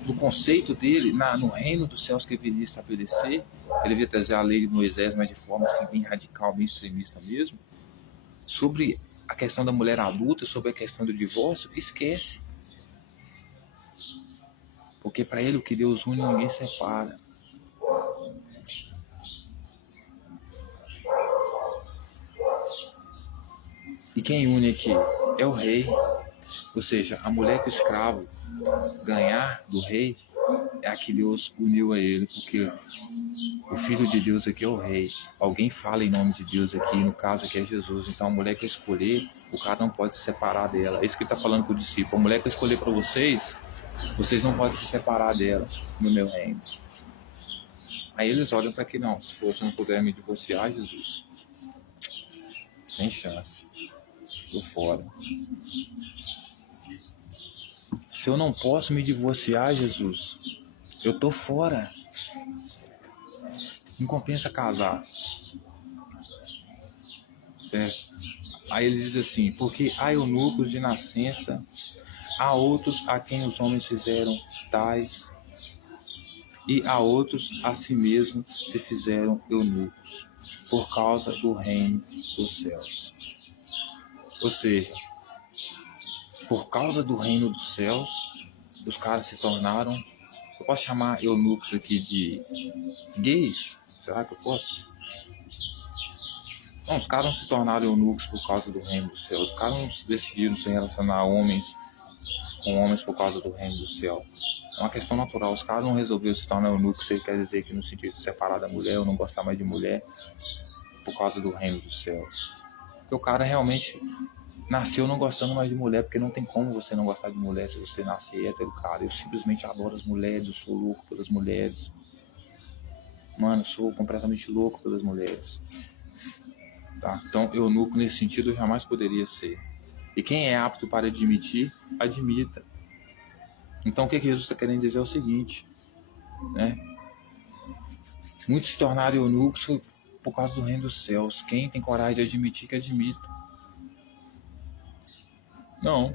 No conceito dele, no reino dos céus que ele viria estabelecer, ele veio trazer a lei de Moisés, mas de forma assim, bem radical, bem extremista mesmo. Sobre a questão da mulher adulta, sobre a questão do divórcio, esquece. Porque para ele o que Deus une, ninguém separa. E quem une aqui é o rei. Ou seja, a mulher que o escravo ganhar do rei é a que Deus uniu a ele, porque o Filho de Deus aqui é o rei. Alguém fala em nome de Deus aqui, no caso aqui é Jesus. Então a mulher que eu escolher, o cara não pode se separar dela. É isso que ele está falando para o discípulo. A mulher que eu escolher para vocês, vocês não podem se separar dela no meu reino. Aí eles olham para que não, se fosse não puder me divorciar, Jesus, sem chance, tô fora. Se eu não posso me divorciar, Jesus, eu tô fora. Não compensa casar. Certo? Aí ele diz assim, porque há eunucos de nascença, há outros a quem os homens fizeram tais, e há outros a si mesmos se fizeram eunucos, por causa do reino dos céus. Ou seja, por causa do reino dos céus, os caras se tornaram, eu posso chamar eunucos aqui de gays? Será que eu posso? Não, os caras não se tornaram eunucos por causa do reino dos céus. Os caras não decidiram se relacionar com homens por causa do reino do céu. É uma questão natural. Os caras não resolveram se tornar eunucos, isso quer dizer que no sentido de separar da mulher ou não gostar mais de mulher por causa do reino dos céus. Porque o cara realmente nasceu não gostando mais de mulher, porque não tem como você não gostar de mulher se você nascer hétero, cara. Eu simplesmente adoro as mulheres, eu sou louco pelas mulheres. Mano, eu sou completamente louco pelas mulheres. Tá? Então, eunuco nesse sentido eu jamais poderia ser. E quem é apto para admitir, admita. Então, o que Jesus está querendo dizer é o seguinte, né? Muitos se tornaram eunucos por causa do reino dos céus. Quem tem coragem de admitir, que admita. Não.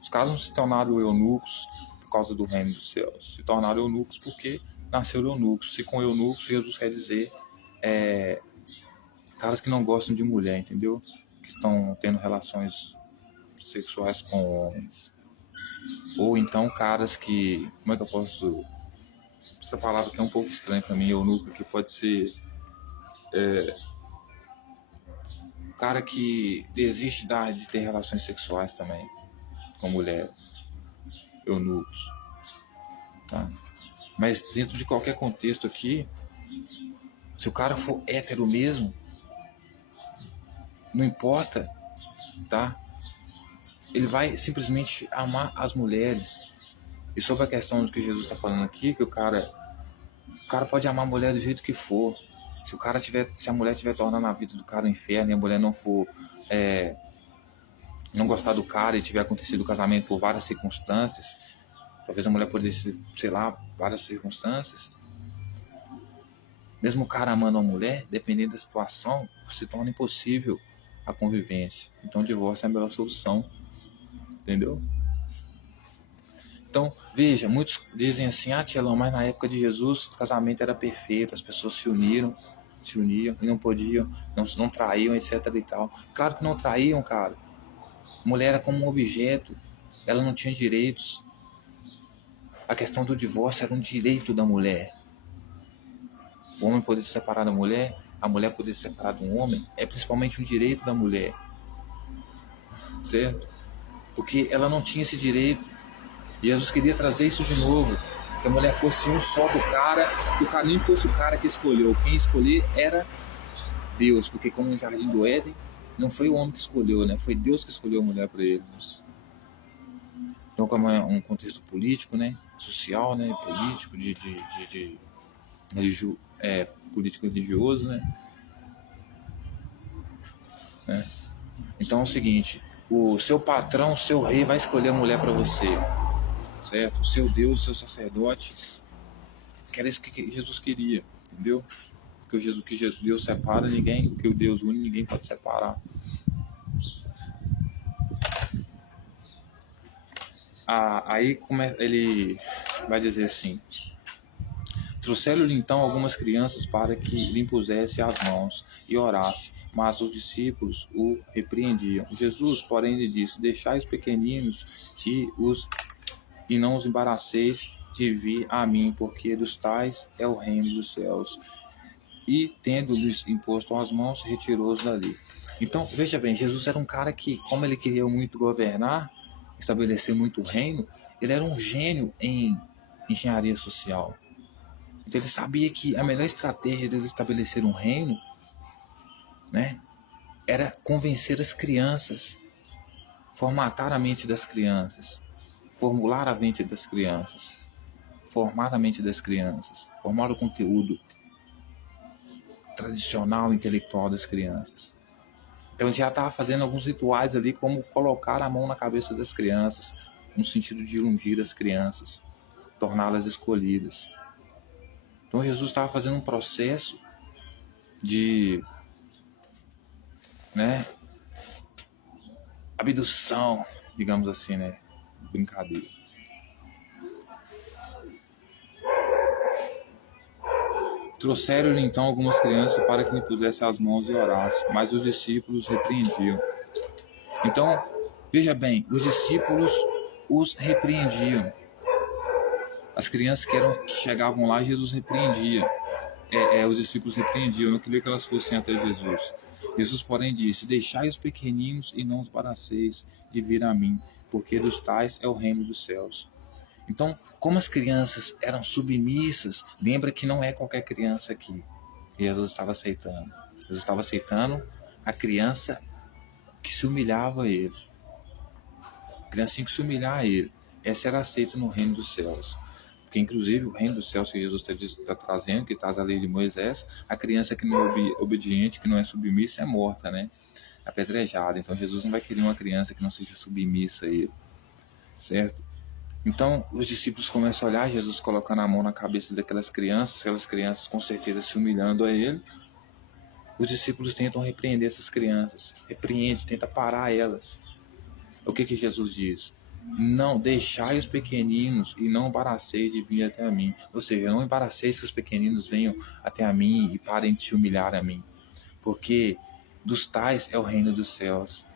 Os caras não se tornaram eunucos por causa do reino dos céus. Se tornaram eunucos porque nasceram eunucos. Se com eunucos, Jesus quer dizer caras que não gostam de mulher, entendeu? Que estão tendo relações sexuais com homens. Ou então caras que, como é que eu posso essa palavra que é um pouco estranha para mim, eunuco, que pode ser o cara que desiste de ter relações sexuais também com mulheres, eunucos, tá? Mas dentro de qualquer contexto aqui, se o cara for hétero mesmo, não importa, tá? Ele vai simplesmente amar as mulheres. E sobre a questão do que Jesus está falando aqui, que o cara pode amar a mulher do jeito que for. Se a mulher estiver tornando a vida do cara um inferno e a mulher não for não gostar do cara e tiver acontecido o casamento por várias circunstâncias, talvez a mulher pudesse, sei lá, várias circunstâncias, mesmo o cara amando a mulher, dependendo da situação, se torna impossível a convivência. Então o divórcio é a melhor solução, entendeu? Então, veja, muitos dizem assim, Tielão, mas na época de Jesus o casamento era perfeito, as pessoas se uniam e não podiam, não traíam, etc e tal. Claro que não traíam, cara. A mulher era como um objeto, ela não tinha direitos. A questão do divórcio era um direito da mulher. O homem poder se separar da mulher, a mulher poder se separar do homem, é principalmente um direito da mulher, certo? Porque ela não tinha esse direito. E Jesus queria trazer isso de novo, que a mulher fosse um só do cara, que o cara nem fosse o cara que escolheu. Quem escolher era Deus, porque como no Jardim do Éden, não foi o homem que escolheu, né? Foi Deus que escolheu a mulher para ele. Né? Então, como é um contexto político, né? Social, né? Político, político religioso, né? Então é o seguinte, o seu patrão, o seu rei vai escolher a mulher para você, certo? O seu Deus, o seu sacerdote, que era isso que Jesus queria, entendeu? Porque o que Deus separa, o que o Deus une, ninguém pode separar. Aí ele vai dizer assim, trouxeram-lhe então algumas crianças para que lhe impusesse as mãos e orasse, mas os discípulos o repreendiam. Jesus, porém, lhe disse, deixai os pequeninos e não os embaraceis de vir a mim, porque dos tais é o reino dos céus. E, tendo-lhes imposto as mãos, retirou-os dali. Então, veja bem, Jesus era um cara que, como ele queria muito governar, estabelecer muito o reino, ele era um gênio em engenharia social. Então ele sabia que a melhor estratégia de estabelecer um reino, né, era convencer as crianças, formatar a mente das crianças, formular a mente das crianças, formar a mente das crianças, formar o conteúdo tradicional, intelectual das crianças. Então ele já estava fazendo alguns rituais ali, como colocar a mão na cabeça das crianças, no sentido de ungir as crianças, torná-las escolhidas. Então Jesus estava fazendo um processo de, né, abdução, digamos assim, né, brincadeira. Trouxeram-lhe então algumas crianças para que lhe pusesse as mãos e orasse, mas os discípulos repreendiam. Então, veja bem, os discípulos os repreendiam. As crianças que chegavam lá, Jesus repreendia. Os discípulos repreendiam, não queria que elas fossem até Jesus. Jesus, porém, disse, deixai os pequeninos e não os embaraceis de vir a mim, porque dos tais é o reino dos céus. Então, como as crianças eram submissas, lembra que não é qualquer criança aqui que Jesus estava aceitando. Jesus estava aceitando a criança que se humilhava a ele. A criança tinha que se humilhar a ele. Essa era aceita no reino dos céus. Porque, inclusive, o reino dos céus que Jesus está trazendo, que traz a lei de Moisés, a criança que não é obediente, que não é submissa, é morta, né? Apedrejada. Então, Jesus não vai querer uma criança que não seja submissa a ele. Certo? Então, os discípulos começam a olhar Jesus colocando a mão na cabeça daquelas crianças com certeza se humilhando a ele. Os discípulos tentam repreender essas crianças, tenta parar elas. O que Jesus diz? Não deixai os pequeninos e não embaraceis de vir até a mim. Ou seja, não embaraceis que os pequeninos venham até a mim e parem de se humilhar a mim. Porque dos tais é o reino dos céus.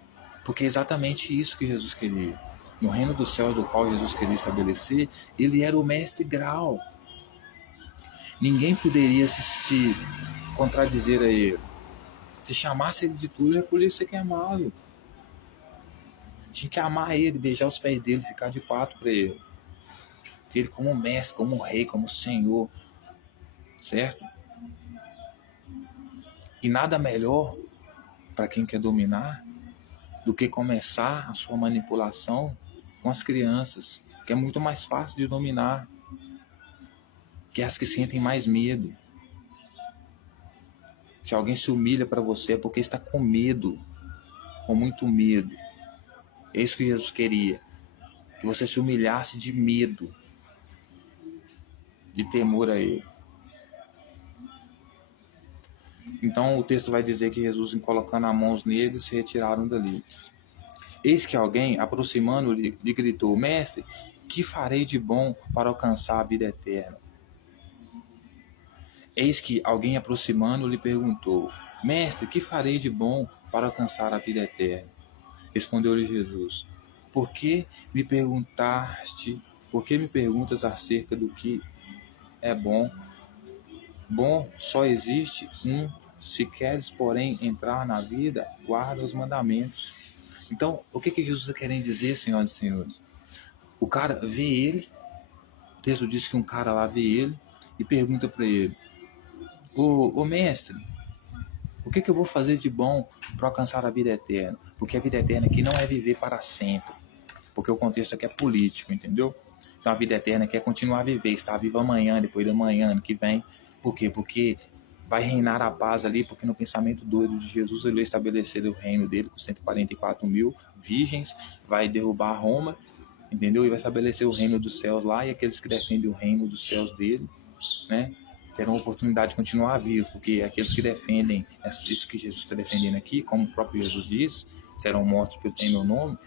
Porque é exatamente isso que Jesus queria. No reino dos céus do qual Jesus queria estabelecer, ele era o mestre grau. Ninguém poderia se contradizer a ele. Se chamasse ele de tudo, ele poderia ser queimado. Tinha que amar ele, beijar os pés dele, ficar de quatro para ele. Ter ele como mestre, como rei, como senhor. Certo? E nada melhor para quem quer dominar do que começar a sua manipulação com as crianças, que é muito mais fácil de dominar, que é as que sentem mais medo. Se alguém se humilha para você é porque está com medo, com muito medo. É isso que Jesus queria, que você se humilhasse de medo, de temor a ele. Então o texto vai dizer que Jesus, em colocando as mãos neles, se retiraram dali. Eis que alguém, aproximando-lhe, lhe gritou: Mestre, que farei de bom para alcançar a vida eterna? Eis que alguém, aproximando, lhe perguntou: Mestre, que farei de bom para alcançar a vida eterna? Respondeu-lhe Jesus: Por que me perguntas acerca do que é bom? Bom só existe um. Se queres, porém, entrar na vida, guarda os mandamentos. Então, o que Jesus está querendo dizer, senhoras e senhores? O cara vê ele, o texto diz que um cara lá vê ele e pergunta para ele: Ô mestre, o que eu vou fazer de bom para alcançar a vida eterna? Porque a vida eterna aqui não é viver para sempre, porque o contexto aqui é político, entendeu? Então a vida eterna aqui é continuar a viver, estar vivo amanhã, depois da manhã, ano que vem. Por quê? Porque vai reinar a paz ali, porque no pensamento doido de Jesus ele vai estabelecer o reino dele com 144 mil virgens, vai derrubar Roma, entendeu? E vai estabelecer o reino dos céus lá, e aqueles que defendem o reino dos céus dele, né, terão a oportunidade de continuar vivos, porque aqueles que defendem isso que Jesus está defendendo aqui, como o próprio Jesus diz, serão mortos em meu nome,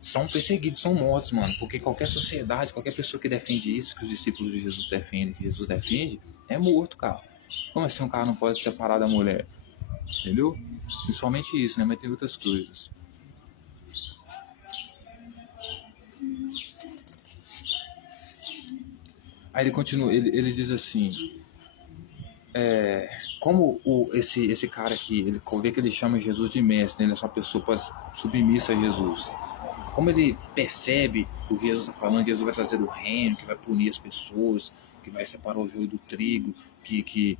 são perseguidos, são mortos, mano, porque qualquer sociedade, qualquer pessoa que defende isso, que os discípulos de Jesus defendem, que Jesus defende, é morto, cara. Como assim um cara não pode se separar da mulher? Entendeu? Principalmente isso, né? Mas tem outras coisas. Aí ele continua, ele diz assim, como esse cara aqui, ele vê que ele chama Jesus de mestre, né? Ele é só uma pessoa submissa a Jesus. Como ele percebe o que Jesus está falando, que Jesus vai trazer o reino, que vai punir as pessoas, que vai separar o joio do trigo, que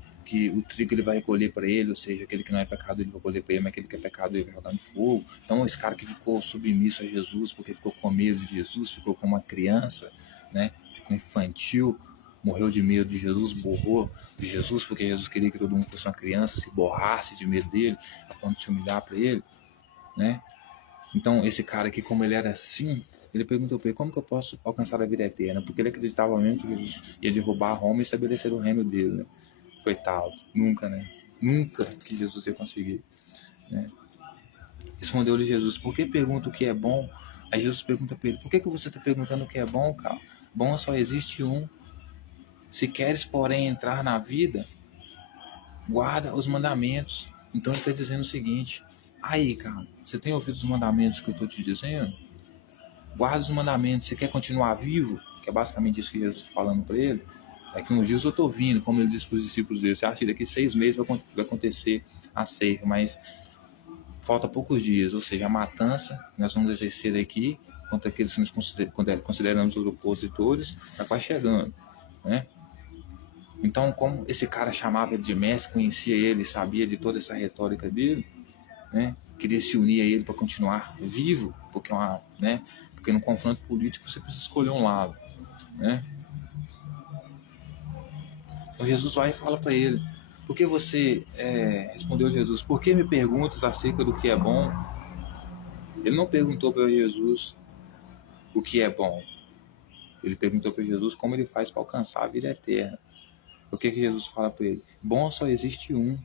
o trigo ele vai recolher para ele, ou seja, aquele que não é pecado ele vai recolher para ele, mas aquele que é pecado ele vai jogar no fogo. Então esse cara que ficou submisso a Jesus, porque ficou com medo de Jesus, ficou como uma criança, né? Ficou infantil, morreu de medo de Jesus, borrou de Jesus, porque Jesus queria que todo mundo fosse uma criança, se borrasse de medo dele, a ponto de se humilhar para ele, né? Então, esse cara aqui, como ele era assim, ele perguntou para ele: como que eu posso alcançar a vida eterna? Porque ele acreditava mesmo que Jesus ia derrubar Roma e estabelecer o reino dele, né? Coitado, nunca, né? Nunca que Jesus ia conseguir, né? Respondeu-lhe Jesus: por que pergunta o que é bom? Aí Jesus pergunta para ele: por que você está perguntando o que é bom, cara? Bom só existe um. Se queres, porém, entrar na vida, guarda os mandamentos. Então ele está dizendo o seguinte: aí, cara, você tem ouvido os mandamentos que eu estou te dizendo? Guarda os mandamentos. Você quer continuar vivo? Que é basicamente isso que Jesus está falando para ele. Daqui uns dias eu estou vindo, como ele disse para os discípulos dele. Você acha que daqui 6 meses vai acontecer a ceia, mas falta poucos dias. Ou seja, a matança que nós vamos exercer aqui contra aqueles que nós consideramos os opositores está quase chegando, né? Então, como esse cara chamava ele de mestre, conhecia ele, sabia de toda essa retórica dele, né? Queria se unir a ele para continuar vivo, porque porque no confronto político você precisa escolher um lado, né? Então Jesus vai e fala para ele: por que você, respondeu Jesus, por que me perguntas acerca do que é bom? Ele não perguntou para Jesus o que é bom. Ele perguntou para Jesus como ele faz para alcançar a vida eterna. O que Jesus fala para ele? Bom só existe um.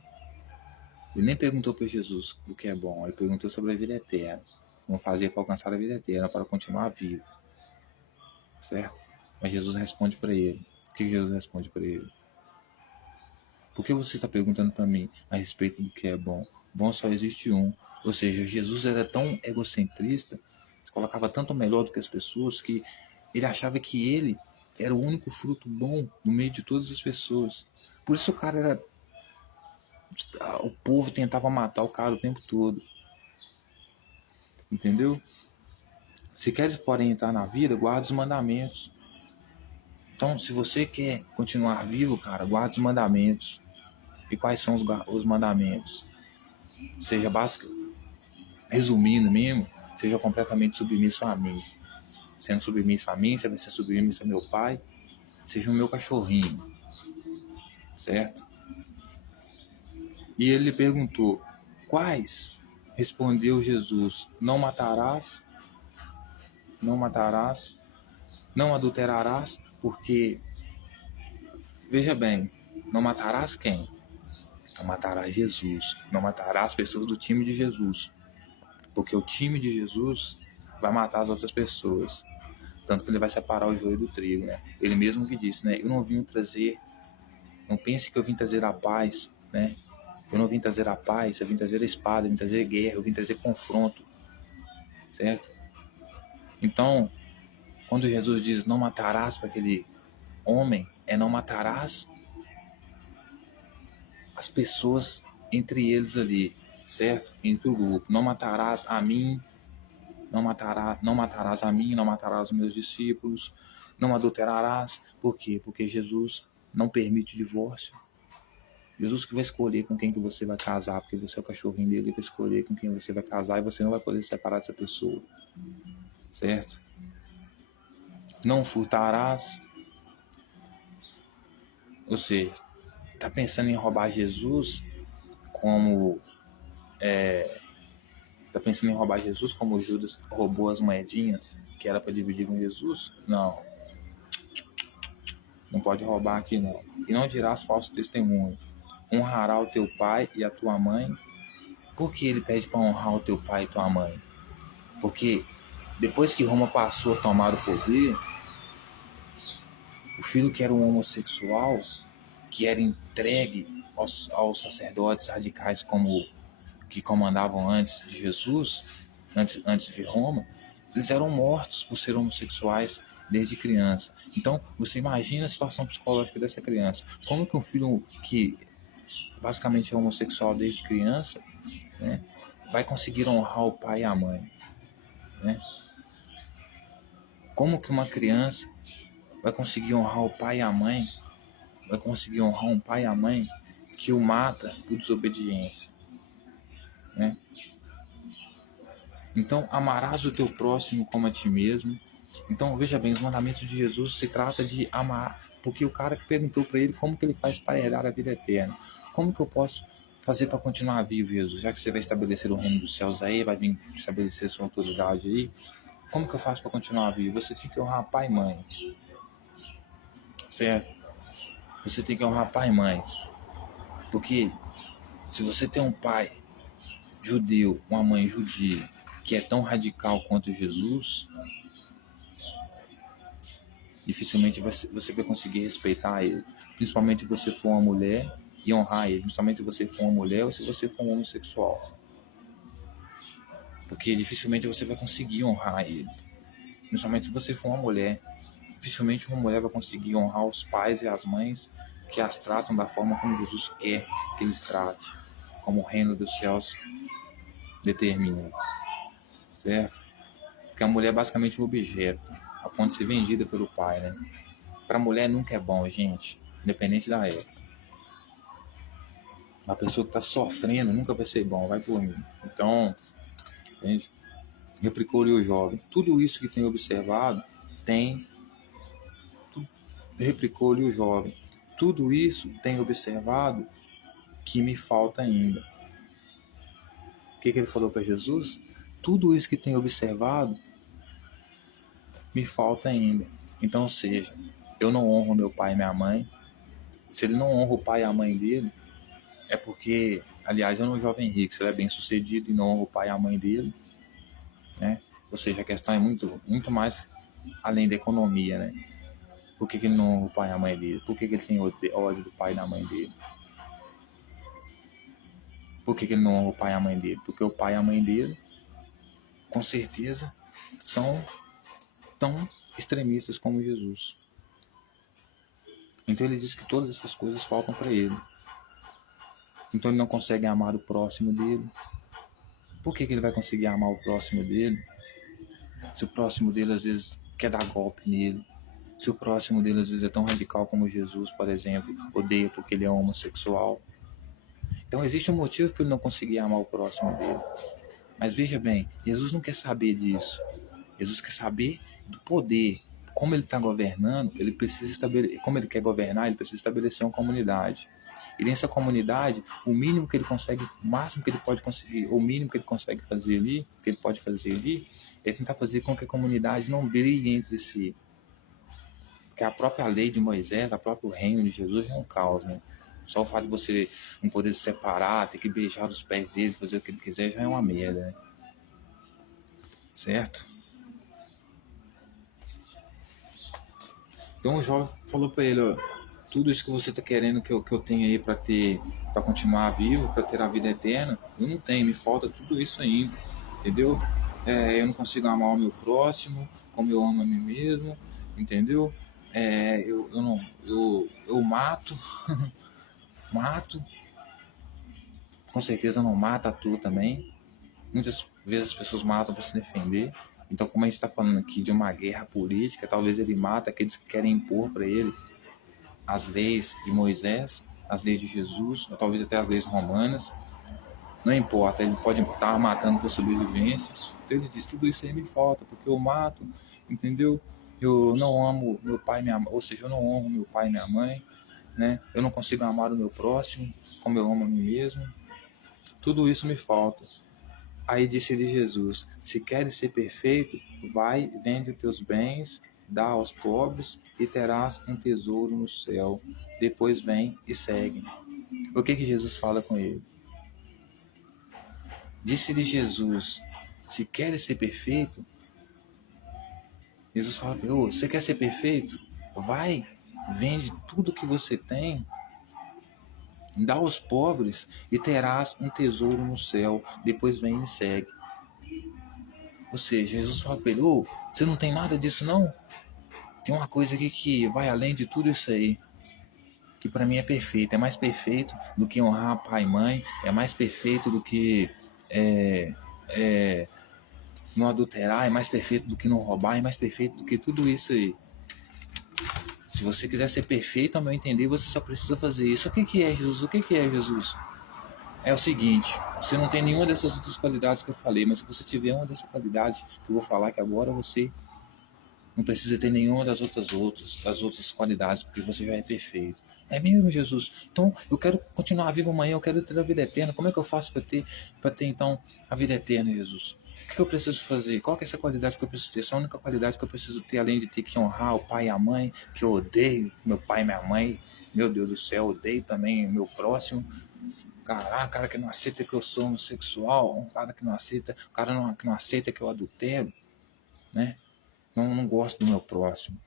Ele nem perguntou para Jesus o que é bom, ele perguntou sobre a vida eterna. Como fazer para alcançar a vida eterna, para continuar vivo. Certo? Mas Jesus responde para ele. O que Jesus responde para ele? Por que você está perguntando para mim a respeito do que é bom? Bom só existe um. Ou seja, Jesus era tão egocentrista, se colocava tanto melhor do que as pessoas, que ele achava que ele era o único fruto bom no meio de todas as pessoas. Por isso o cara era... O povo tentava matar o cara o tempo todo. Entendeu? Se queres, porém, entrar na vida, guarda os mandamentos. Então, se você quer continuar vivo, cara, guarda os mandamentos. E quais são os mandamentos? Seja básico, resumindo mesmo, seja completamente submisso a mim. Sendo submisso a mim, você vai ser submisso ao meu pai. Seja o meu cachorrinho. Certo? E ele lhe perguntou, quais? Respondeu Jesus, não matarás, não adulterarás, porque, veja bem, não matarás quem? Não matarás Jesus, não matarás pessoas do time de Jesus, porque o time de Jesus vai matar as outras pessoas, tanto que ele vai separar o joio do trigo, né? Ele mesmo que disse, né? Eu não vim trazer, não pense que eu vim trazer a paz, né? Eu não vim trazer a paz, eu vim trazer a espada, eu vim trazer guerra, eu vim trazer confronto, certo? Então, quando Jesus diz não matarás para aquele homem, não matarás as pessoas entre eles ali, certo? Entre o grupo. Não matarás a mim, não matarás a mim, não matarás os meus discípulos, não adulterarás. Por quê? Porque Jesus não permite divórcio. Jesus que vai escolher com quem que você vai casar, porque você é o cachorrinho dele, ele vai escolher com quem você vai casar e você não vai poder separar dessa pessoa, certo? Não furtarás, ou seja, tá pensando em roubar Jesus como Judas roubou as moedinhas que era para dividir com Jesus? Não, não pode roubar aqui não. E não dirás falso testemunho. Honrará o teu pai e a tua mãe. Por que ele pede para honrar o teu pai e tua mãe? Porque depois que Roma passou a tomar o poder, o filho que era um homossexual, que era entregue aos sacerdotes radicais como que comandavam antes de Jesus, antes de Roma, eles eram mortos por ser homossexuais desde criança. Então, você imagina a situação psicológica dessa criança. Como que um filho que basicamente é homossexual desde criança, né, vai conseguir honrar o pai e a mãe? Né? Como que uma criança vai conseguir honrar o pai e a mãe? Vai conseguir honrar um pai e a mãe que o mata por desobediência? Né? Então, amarás o teu próximo como a ti mesmo. Então, veja bem, os mandamentos de Jesus se trata de amar, porque o cara que perguntou para ele como que ele faz para herdar a vida eterna. Como que eu posso fazer para continuar vivo, Jesus? Já que você vai estabelecer o reino dos céus aí, vai vir estabelecer sua autoridade aí, como que eu faço para continuar vivo? Você tem que honrar pai e mãe, certo? Você tem que honrar pai e mãe, porque se você tem um pai judeu, uma mãe judia, que é tão radical quanto Jesus, dificilmente você vai conseguir respeitar ele. Principalmente se você for uma mulher e honrar ele. Principalmente se você for uma mulher ou se você for um homossexual. Porque dificilmente você vai conseguir honrar ele. Principalmente se você for uma mulher. Dificilmente uma mulher vai conseguir honrar os pais e as mães que as tratam da forma como Jesus quer que eles tratem. Como o reino dos céus determina. Certo? Porque a mulher é basicamente um objeto. A ponto de ser vendida pelo pai, né? Para mulher nunca é bom, gente, independente da época. Uma pessoa que está sofrendo nunca vai ser bom, vai por mim. Então, gente, replicou-lhe o jovem. Tudo isso que tem observado, replicou-lhe o jovem. Tudo isso tem observado que me falta ainda. O que ele falou para Jesus? Tudo isso que tem observado me falta ainda. Então, ou seja, eu não honro meu pai e minha mãe. Se ele não honra o pai e a mãe dele, é porque, aliás, é um jovem rico, se ele é bem sucedido e não honra o pai e a mãe dele, né? Ou seja, a questão é muito mais além da economia, né? Por que ele não honra o pai e a mãe dele? Por que ele tem ódio do pai e da mãe dele? Por que ele não honra o pai e a mãe dele? Porque o pai e a mãe dele, com certeza, são tão extremistas como Jesus. Então ele diz que todas essas coisas faltam para ele. Então ele não consegue amar o próximo dele. Por que ele vai conseguir amar o próximo dele? Se o próximo dele às vezes quer dar golpe nele. Se o próximo dele às vezes é tão radical como Jesus, por exemplo, odeia porque ele é homossexual. Então existe um motivo para ele não conseguir amar o próximo dele. Mas veja bem, Jesus não quer saber disso. Jesus quer saber do poder. Como ele está governando, ele precisa estabelecer. Como ele quer governar, ele precisa estabelecer uma comunidade. E nessa comunidade, o mínimo que ele consegue, o máximo que ele pode conseguir, o mínimo que ele consegue fazer ali, que ele pode fazer ali, é tentar fazer com que a comunidade não brigue entre si. Porque a própria lei de Moisés, o próprio reino de Jesus é um caos, né? Só o fato de você não poder se separar, ter que beijar os pés dele, fazer o que ele quiser, já é uma merda, né? Certo? Então o jovem falou para ele, ó, tudo isso que você está querendo que eu tenha aí para continuar vivo, para ter a vida eterna, eu não tenho, me falta tudo isso ainda, entendeu? Eu não consigo amar o meu próximo como eu amo a mim mesmo, entendeu? Eu mato, mato, com certeza não mata tu também. Muitas vezes as pessoas matam para se defender. Então, como a gente está falando aqui de uma guerra política, talvez ele mata aqueles que querem impor para ele as leis de Moisés, as leis de Jesus, ou talvez até as leis romanas. Não importa, ele pode estar matando por sobrevivência. Então ele diz, tudo isso aí me falta, porque eu mato, entendeu? Eu não amo meu pai e minha mãe, ou seja, eu não honro meu pai e minha mãe, né? Eu não consigo amar o meu próximo como eu amo a mim mesmo. Tudo isso me falta. Aí disse-lhe Jesus, se queres ser perfeito, vai, vende os teus bens, dá aos pobres e terás um tesouro no céu. Depois vem e segue. O que Jesus fala com ele? Disse-lhe Jesus, se queres ser perfeito, Jesus fala, você quer ser perfeito? Vai, vende tudo que você tem, dá aos pobres e terás um tesouro no céu. Depois vem e me segue. Ou seja, Jesus fala para ele, você não tem nada disso não? Tem uma coisa aqui que vai além de tudo isso aí, que para mim é perfeito, é mais perfeito do que honrar pai e mãe, é mais perfeito do que não adulterar, é mais perfeito do que não roubar, é mais perfeito do que tudo isso aí. Se você quiser ser perfeito, ao meu entender, você só precisa fazer isso. O que é Jesus? O que é Jesus? É o seguinte, você não tem nenhuma dessas outras qualidades que eu falei, mas se você tiver uma dessas qualidades que eu vou falar que agora, você não precisa ter nenhuma das outras qualidades, porque você já é perfeito. É mesmo, Jesus? Então, eu quero continuar vivo amanhã, eu quero ter a vida eterna. Como é que eu faço para ter então, a vida eterna, Jesus? O que eu preciso fazer? Qual que é essa qualidade que eu preciso ter? Essa é a única qualidade que eu preciso ter, além de ter que honrar o pai e a mãe, que eu odeio meu pai e minha mãe. Meu Deus do céu, eu odeio também o meu próximo. Cara que não aceita que eu sou homossexual, um cara que não aceita, que não aceita que eu adultero, né? Não gosto do meu próximo.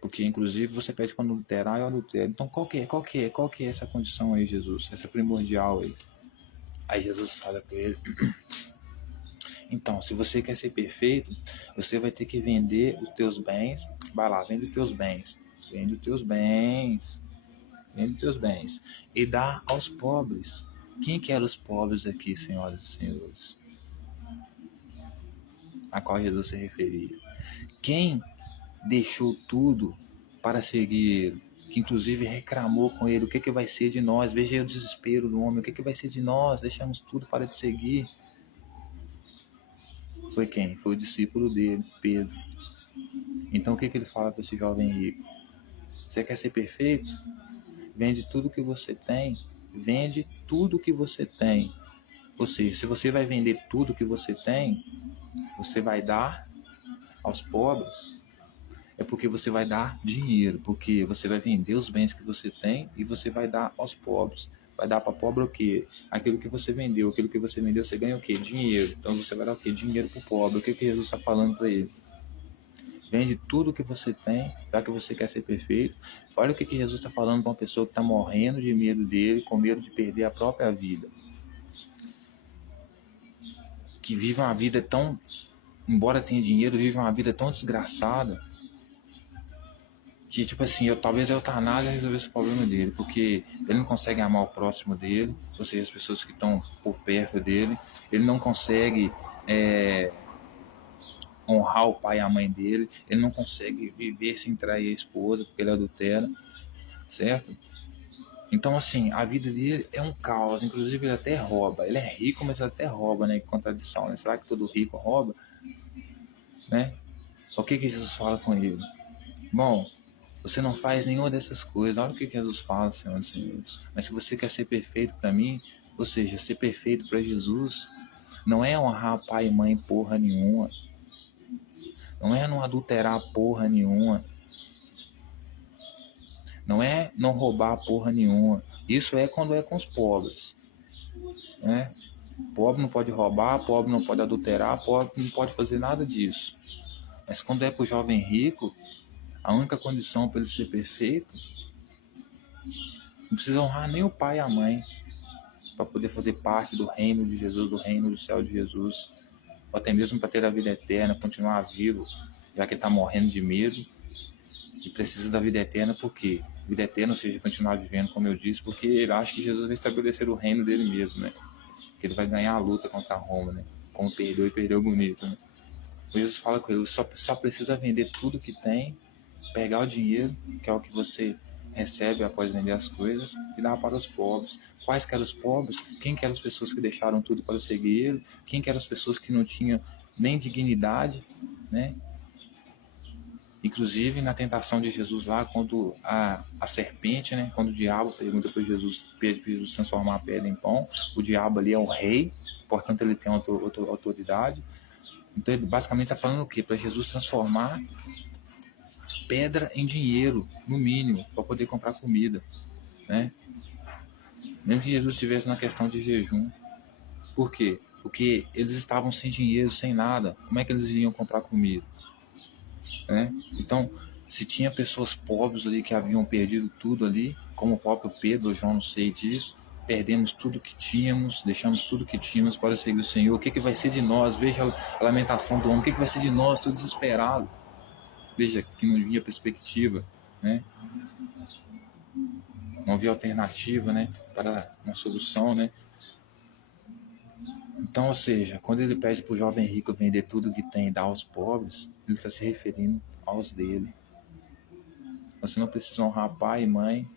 Porque, inclusive, você pede para adulterar, eu adultero. Então, qual que é essa condição aí, Jesus? Essa primordial aí. Aí Jesus fala para ele, então, se você quer ser perfeito, você vai ter que vender os teus bens. Vai lá, vende os teus bens. Vende os teus bens. Vende os teus bens. E dá aos pobres. Quem que eram os pobres aqui, senhoras e senhores? A qual Jesus se referia? Quem deixou tudo para seguir ele, que inclusive reclamou com ele, o que vai ser de nós? Veja o desespero do homem, o que vai ser de nós? Deixamos tudo para te seguir. Foi quem? Foi o discípulo dele, Pedro. Então o que ele fala para esse jovem rico? Você quer ser perfeito? Vende tudo que você tem. Vende tudo que você tem. Ou seja, se você vai vender tudo que você tem, você vai dar aos pobres, é porque você vai dar dinheiro, porque você vai vender os bens que você tem e você vai dar aos pobres. Vai dar para pobre o quê? Aquilo que você vendeu. Aquilo que você vendeu, você ganha o quê? Dinheiro. Então você vai dar o quê? Dinheiro para o pobre. O que Jesus está falando para ele? Vende tudo que você tem, já que você quer ser perfeito. Olha o que Jesus está falando para uma pessoa que está morrendo de medo dele, com medo de perder a própria vida. Que vive uma vida tão, embora tenha dinheiro, vive uma vida tão desgraçada, que tipo assim, talvez a eutanásia resolvesse o problema dele, porque ele não consegue amar o próximo dele, ou seja, as pessoas que estão por perto dele, ele não consegue honrar o pai e a mãe dele, ele não consegue viver sem trair a esposa, porque ele adultera, certo? Então, assim, a vida dele é um caos, inclusive ele até rouba, ele é rico, mas ele até rouba, né, que contradição, né? Será que todo rico rouba, né? O que Jesus fala com ele? Bom, você não faz nenhuma dessas coisas. Olha o que Jesus fala, Senhor dos Senhores. Mas se você quer ser perfeito para mim, ou seja, ser perfeito para Jesus, não é honrar pai e mãe porra nenhuma. Não é não adulterar porra nenhuma. Não é não roubar porra nenhuma. Isso é quando é com os pobres, né? Pobre não pode roubar, pobre não pode adulterar, pobre não pode fazer nada disso. Mas quando é pro jovem rico, a única condição para ele ser perfeito, não precisa honrar nem o pai e a mãe para poder fazer parte do reino de Jesus, do reino do céu de Jesus, ou até mesmo para ter a vida eterna, continuar vivo, já que ele está morrendo de medo e precisa da vida eterna. Por quê? Vida eterna, ou seja, continuar vivendo, como eu disse, porque ele acha que Jesus vai estabelecer o reino dele mesmo, né? Que ele vai ganhar a luta contra Roma, né? Como perdeu e perdeu bonito, né? Jesus fala com ele, só precisa vender tudo que tem, pegar o dinheiro, que é o que você recebe após vender as coisas, e dar para os pobres. Quais que eram os pobres? Quem que eram as pessoas que deixaram tudo para seguir ele? Quem que eram as pessoas que não tinham nem dignidade, né? Inclusive na tentação de Jesus lá, quando a serpente, né, quando o diabo pergunta para Jesus, pede para Jesus transformar a pedra em pão, o diabo ali é o rei, portanto ele tem autoridade. Então ele basicamente está falando o quê? Para Jesus transformar pedra em dinheiro, no mínimo, para poder comprar comida, né? Mesmo que Jesus estivesse na questão de jejum. Por quê? Porque eles estavam sem dinheiro, sem nada. Como é que eles iriam comprar comida? Né? Então, se tinha pessoas pobres ali que haviam perdido tudo ali, como o próprio Pedro, João, não sei disso, perdemos tudo que tínhamos, deixamos tudo que tínhamos para seguir o Senhor. O que vai ser de nós? Veja a lamentação do homem. O que vai ser de nós? Estou desesperado. Veja que não havia perspectiva, né? Não havia alternativa, né, para uma solução, né? Então, ou seja, quando ele pede para o jovem rico vender tudo que tem e dar aos pobres, ele está se referindo aos dele. Você não precisa honrar pai e mãe,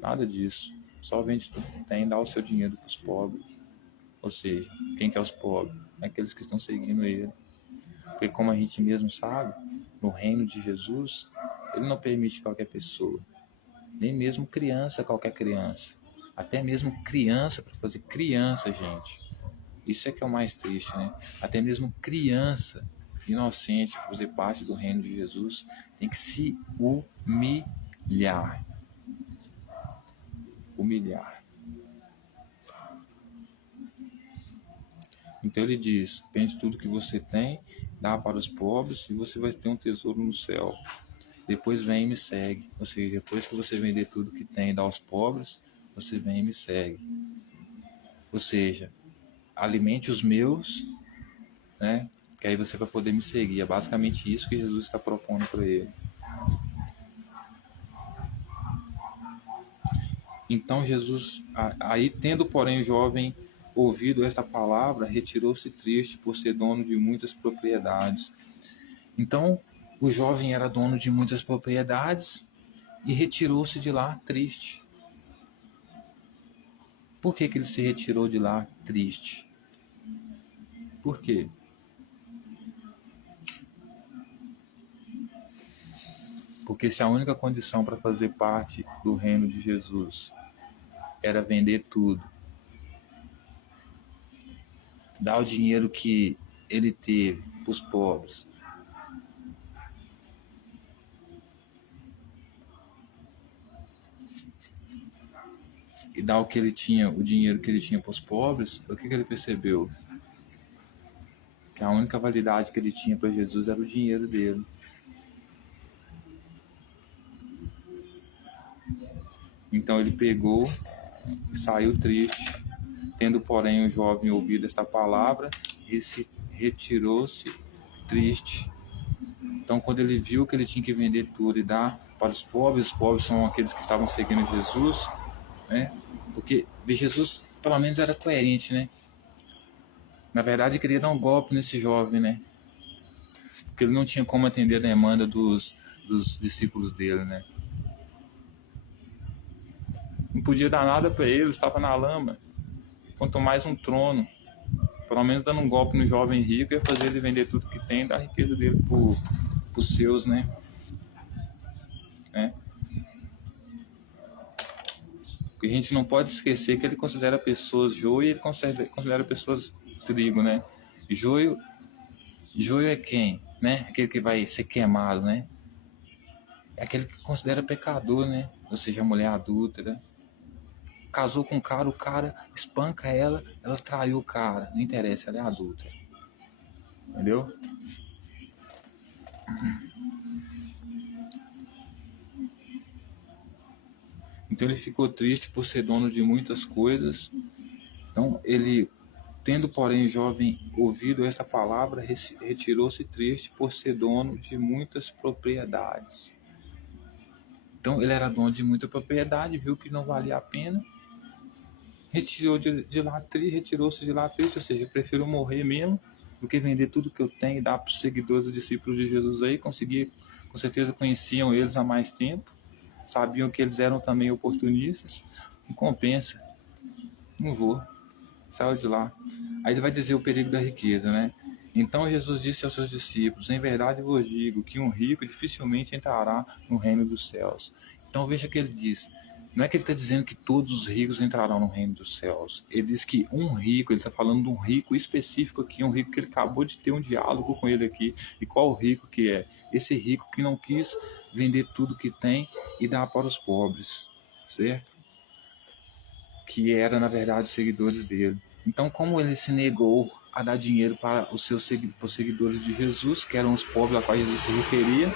nada disso. Só vende tudo que tem e dá o seu dinheiro para os pobres. Ou seja, quem que é os pobres? Aqueles que estão seguindo ele. Porque como a gente mesmo sabe, no reino de Jesus, ele não permite qualquer pessoa. Nem mesmo criança, qualquer criança. Até mesmo criança, para fazer criança, gente. Isso é que é o mais triste, né? Até mesmo criança inocente fazer parte do reino de Jesus tem que se humilhar. Humilhar. Então ele diz, vende tudo que você tem, dá para os pobres e você vai ter um tesouro no céu. Depois vem e me segue. Ou seja, depois que você vender tudo que tem e dar aos pobres, você vem e me segue. Ou seja, alimente os meus, né? Que aí você vai poder me seguir. É basicamente isso que Jesus está propondo para ele. Então Jesus, aí tendo porém o jovem ouvido esta palavra, retirou-se triste por ser dono de muitas propriedades. Então o jovem era dono de muitas propriedades e retirou-se de lá triste. Por que ele se retirou de lá triste? Por quê? Porque se a única condição para fazer parte do reino de Jesus era vender tudo, dar o dinheiro que ele teve para os pobres, e dar o que ele tinha, o dinheiro que ele tinha para os pobres, o que ele percebeu? Que a única validade que ele tinha para Jesus era o dinheiro dele. Então ele pegou e saiu triste. Tendo, porém, o jovem ouvido esta palavra, retirou-se triste. Então, quando ele viu que ele tinha que vender tudo e dar para os pobres são aqueles que estavam seguindo Jesus, né? Porque Jesus, pelo menos, era coerente, né? Na verdade, queria dar um golpe nesse jovem, né? Porque ele não tinha como atender a demanda dos discípulos dele, né? Não podia dar nada para ele, estava na lama. Quanto mais um trono, pelo menos dando um golpe no jovem rico, ia fazer ele vender tudo que tem e dar a riqueza dele para os seus, né? Porque a gente não pode esquecer que ele considera pessoas joio e ele considera pessoas trigo, né? Joio é quem? Né? Aquele que vai ser queimado, né? É aquele que considera pecador, né? Ou seja, a mulher adúltera. Casou com o cara espanca ela traiu o cara. Não interessa, ela é adulta. Entendeu? Então ele ficou triste por ser dono de muitas coisas. Então ele, tendo porém o jovem ouvido esta palavra, retirou-se triste por ser dono de muitas propriedades. Então ele era dono de muita propriedade, viu que não valia a pena, retirou-se de lá triste, ou seja, eu prefiro morrer mesmo do que vender tudo que eu tenho e dar para os seguidores e discípulos de Jesus aí. Consegui, com certeza conheciam eles há mais tempo, sabiam que eles eram também oportunistas. Não compensa, não vou, saiu de lá. Aí ele vai dizer o perigo da riqueza, né? Então Jesus disse aos seus discípulos: em verdade vos digo que um rico dificilmente entrará no reino dos céus. Então veja que ele diz, não é que ele está dizendo que todos os ricos entrarão no reino dos céus. Ele diz que um rico, ele está falando de um rico específico aqui, um rico que ele acabou de ter um diálogo com ele aqui. E qual rico que é? Esse rico que não quis vender tudo que tem e dar para os pobres, certo? Que era, na verdade, seguidores dele. Então, como ele se negou a dar dinheiro para os seus seguidores de Jesus, que eram os pobres a quais Jesus se referia,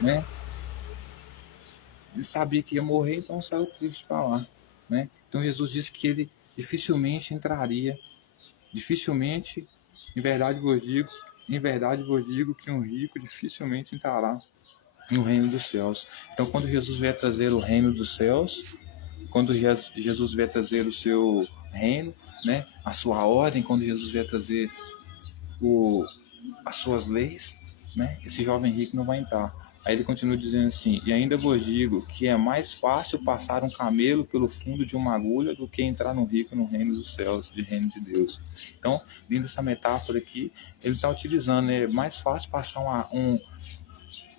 né? Ele sabia que ia morrer, então saiu triste para lá, né? Então Jesus disse que ele dificilmente entraria, em verdade vos digo que um rico dificilmente entrará no reino dos céus. Então, quando Jesus vier trazer o reino dos céus, quando Jesus vier trazer o seu reino, né, a sua ordem, quando Jesus vier trazer as suas leis, né, esse jovem rico não vai entrar. Aí ele continua dizendo assim: e ainda vos digo que é mais fácil passar um camelo pelo fundo de uma agulha do que entrar um rico no reino dos céus, de reino de Deus. Então, dentro dessa metáfora aqui, ele está utilizando, né, é mais fácil passar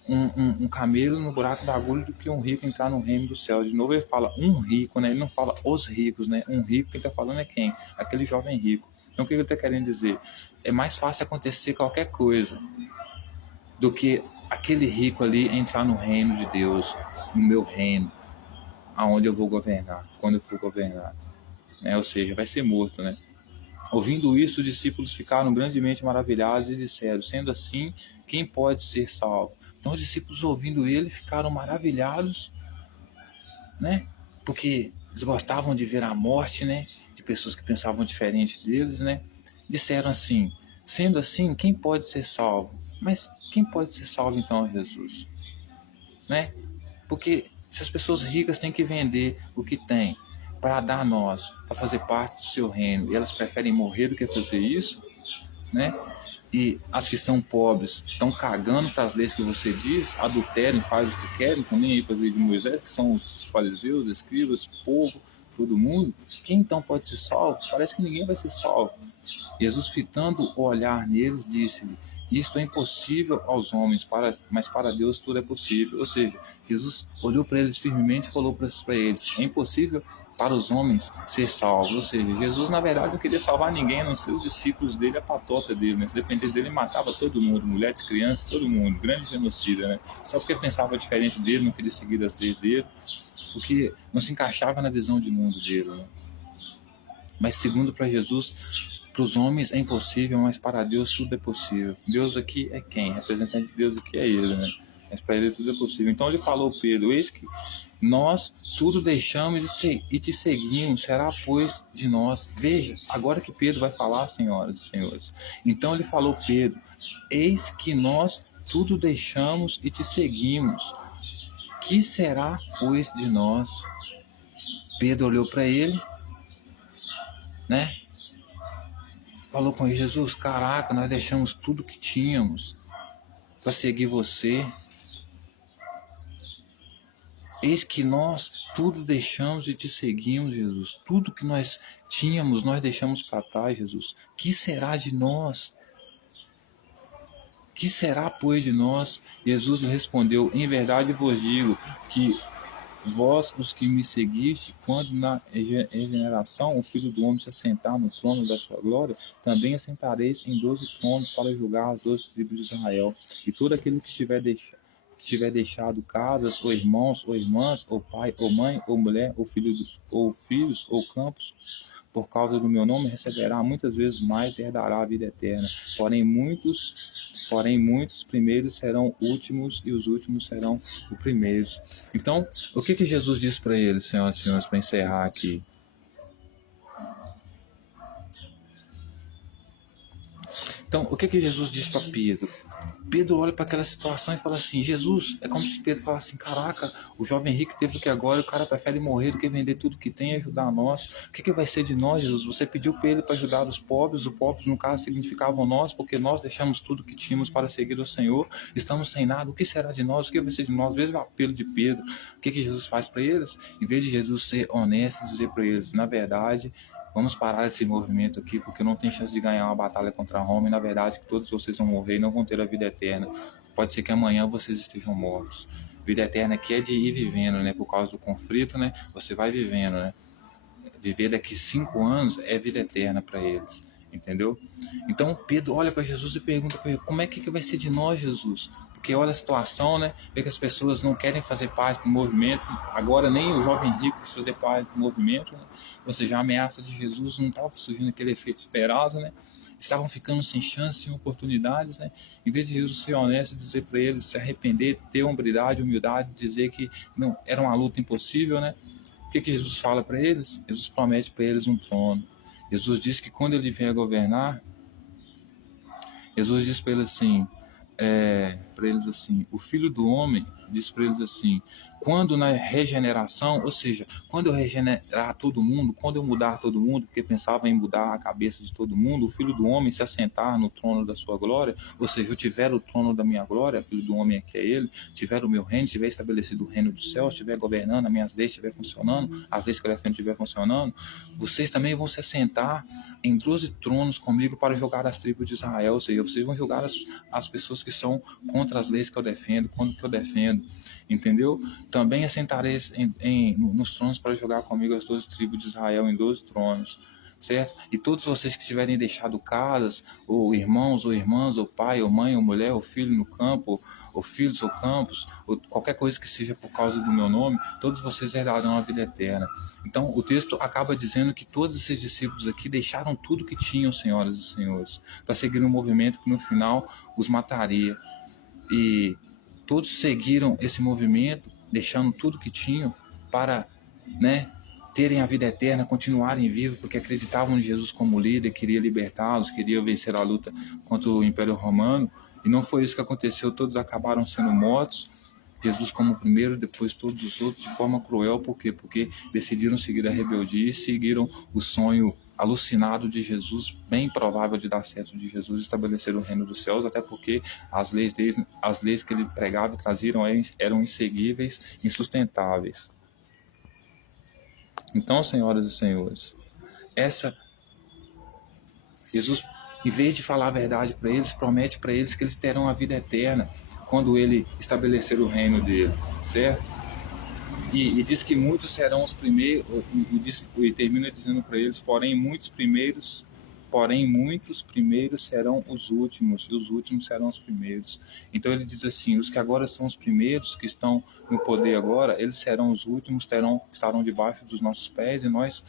um camelo no buraco da agulha do que um rico entrar no reino dos céus. De novo ele fala um rico, né? Ele não fala os ricos, né? Um rico que ele está falando é quem? Aquele jovem rico. Então o que ele está querendo dizer? É mais fácil acontecer qualquer coisa do que aquele rico ali entrar no reino de Deus, no meu reino, aonde eu vou governar, quando eu for governar, né? Ou seja, vai ser morto, né? Ouvindo isso, os discípulos ficaram grandemente maravilhados e disseram: sendo assim, quem pode ser salvo? Então os discípulos, ouvindo ele, ficaram maravilhados, né? Porque eles gostavam de ver a morte, né? De pessoas que pensavam diferente deles, né? Disseram assim: sendo assim, quem pode ser salvo? Mas quem pode ser salvo então, Jesus? Né? Porque se as pessoas ricas têm que vender o que têm para dar a nós, para fazer parte do seu reino, e elas preferem morrer do que fazer isso, né? E as que são pobres estão cagando para as leis que você diz, adulterem, fazem o que querem, estão nem aí para as leis de Moisés, que são os fariseus, escribas, povo, todo mundo. Quem então pode ser salvo? Parece que ninguém vai ser salvo. Jesus, fitando o olhar neles, disse-lhe: isto é impossível aos homens, mas para Deus tudo é possível. Ou seja, Jesus olhou para eles firmemente e falou para eles: é impossível para os homens ser salvos. Ou seja, Jesus na verdade não queria salvar ninguém, a não ser os discípulos dele, a patota dele, né? Se dependesse dele, ele matava todo mundo, mulheres, crianças, todo mundo, grande genocida, né? Só porque pensava diferente dele, não queria seguir as leis dele, porque não se encaixava na visão de mundo dele, né? Mas segundo para Jesus, para os homens é impossível, mas para Deus tudo é possível. Deus aqui é quem? Representante de Deus aqui é ele, né? Mas para ele tudo é possível. Então ele falou, Pedro: eis que nós tudo deixamos e te seguimos, será pois de nós. Veja, agora que Pedro vai falar, senhoras e senhores. Então ele falou, Pedro: eis que nós tudo deixamos e te seguimos. Que será, pois, de nós? Pedro olhou para ele, né? Falou com ele: Jesus, caraca, nós deixamos tudo que tínhamos para seguir você. Eis que nós tudo deixamos e te seguimos, Jesus. Tudo que nós tínhamos, nós deixamos para trás, Jesus. Que será de nós? Que será, pois, de nós? Jesus lhe respondeu: em verdade vos digo que vós, os que me seguiste, quando na regeneração o Filho do Homem se assentar no trono da sua glória, também assentareis em 12 tronos para julgar as 12 tribos de Israel. E todo aquele que tiver deixado casas, ou irmãos, ou irmãs, ou pai, ou mãe, ou mulher, ou filhos, ou campos, por causa do meu nome, receberá muitas vezes mais e herdará a vida eterna. Porém muitos primeiros serão últimos e os últimos serão os primeiros. Então, o que Jesus diz para eles, senhoras e senhores, para encerrar aqui? Então, o que Jesus diz para Pedro? Pedro olha para aquela situação e fala assim: Jesus, é como se Pedro falasse assim: caraca, o jovem rico teve o que agora, o cara prefere morrer do que vender tudo que tem e ajudar a nós. O que vai ser de nós, Jesus? Você pediu para ele para ajudar os pobres no caso significavam nós, porque nós deixamos tudo que tínhamos para seguir o Senhor, estamos sem nada, o que será de nós? O que vai ser de nós? Veja o apelo de Pedro. O que Jesus faz para eles? Em vez de Jesus ser honesto e dizer para eles: na verdade, vamos parar esse movimento aqui, porque não tem chance de ganhar uma batalha contra Roma, e na verdade que todos vocês vão morrer e não vão ter a vida eterna. Pode ser que amanhã vocês estejam mortos. Vida eterna aqui é de ir vivendo, né? Por causa do conflito, né? Você vai vivendo, né? Viver daqui 5 anos é vida eterna para eles, entendeu? Então Pedro olha para Jesus e pergunta para ele: como é que vai ser de nós, Jesus? Porque olha a situação, né? Vê que as pessoas não querem fazer parte do movimento. Agora nem o jovem rico quis fazer parte do movimento, né? Ou seja, a ameaça de Jesus não estava surgindo aquele efeito esperado, né? Estavam ficando sem chance, sem oportunidades, né? Em vez de Jesus ser honesto, dizer para eles se arrepender, ter hombridade, humildade, dizer que não era uma luta impossível, né? O que Jesus fala para eles? Jesus promete para eles um trono. Jesus diz que quando ele vier governar, Jesus diz para eles assim, o Filho do Homem diz para eles assim: quando na regeneração, ou seja, quando eu regenerar todo mundo, quando eu mudar todo mundo, porque pensava em mudar a cabeça de todo mundo, o Filho do Homem se assentar no trono da sua glória, ou seja, eu tiver o trono da minha glória, Filho do Homem que é ele, tiver o meu reino, tiver estabelecido o reino dos céus, estiver governando, as minhas leis estiver funcionando, as leis que eu defendo estiver funcionando, vocês também vão se assentar em 12 tronos comigo para julgar as tribos de Israel, ou seja, vocês vão julgar as pessoas que são contra as leis que eu defendo, contra o que eu defendo, entendeu? Também assentarei nos tronos para julgar comigo as 12 tribos de Israel em 12 tronos, certo? E todos vocês que tiverem deixado casas, ou irmãos, ou irmãs, ou pai, ou mãe, ou mulher, ou filho no campo, ou filhos, ou campos, ou qualquer coisa que seja por causa do meu nome, todos vocês herdarão a vida eterna. Então, o texto acaba dizendo que todos esses discípulos aqui deixaram tudo que tinham, senhoras e senhores, para seguir um movimento que no final os mataria. E todos seguiram esse movimento, deixando tudo que tinham para, né, terem a vida eterna, continuarem vivos, porque acreditavam em Jesus como líder, queria libertá-los, queria vencer a luta contra o Império Romano. E não foi isso que aconteceu, todos acabaram sendo mortos. Jesus como primeiro, depois todos os outros de forma cruel. Por quê? Porque decidiram seguir a rebeldia e seguiram o sonho alucinado de Jesus, bem provável de dar certo de Jesus, estabelecer o reino dos céus, até porque as leis que ele pregava e traziam eram inseguíveis, insustentáveis. Então, senhoras e senhores, Jesus, em vez de falar a verdade para eles, promete para eles que eles terão a vida eterna quando ele estabelecer o reino dele, certo? E diz que muitos serão os primeiros, e termina dizendo para eles: porém muitos primeiros serão os últimos, e os últimos serão os primeiros. Então ele diz assim: os que agora são os primeiros, que estão no poder agora, eles serão os últimos, estarão debaixo dos nossos pés, e nós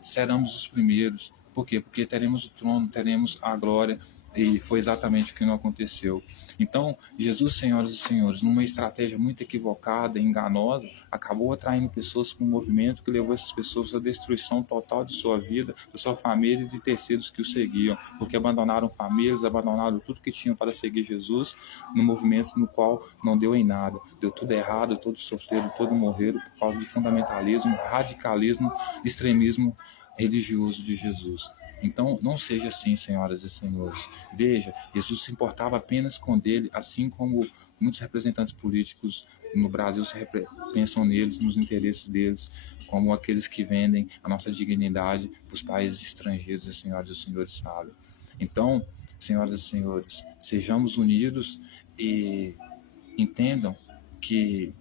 seremos os primeiros. Por quê? Porque teremos o trono, teremos a glória, E foi exatamente o que não aconteceu. Então, Jesus, senhoras e senhores, numa estratégia muito equivocada e enganosa, acabou atraindo pessoas para um movimento que levou essas pessoas à destruição total de sua vida, da sua família e de terceiros que o seguiam, porque abandonaram famílias, abandonaram tudo que tinham para seguir Jesus, no movimento no qual não deu em nada. Deu tudo errado, todos sofreram, todos morreram por causa de fundamentalismo, radicalismo, extremismo religioso de Jesus. Então, não seja assim, senhoras e senhores. Veja, Jesus se importava apenas com dele, assim como muitos representantes políticos no Brasil pensam neles, nos interesses deles, como aqueles que vendem a nossa dignidade para os países estrangeiros, e senhoras e senhores sabem. Então, senhoras e senhores, sejamos unidos e entendam que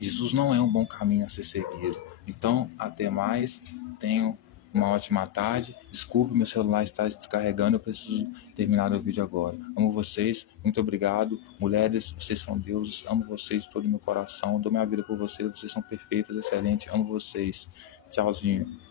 Jesus não é um bom caminho a ser seguido. Então, até mais, tenham uma ótima tarde. Desculpe, meu celular está descarregando, eu preciso terminar o vídeo agora. Amo vocês, muito obrigado. Mulheres, vocês são deuses, amo vocês de todo o meu coração, dou minha vida por vocês, vocês são perfeitas, excelentes, amo vocês. Tchauzinho.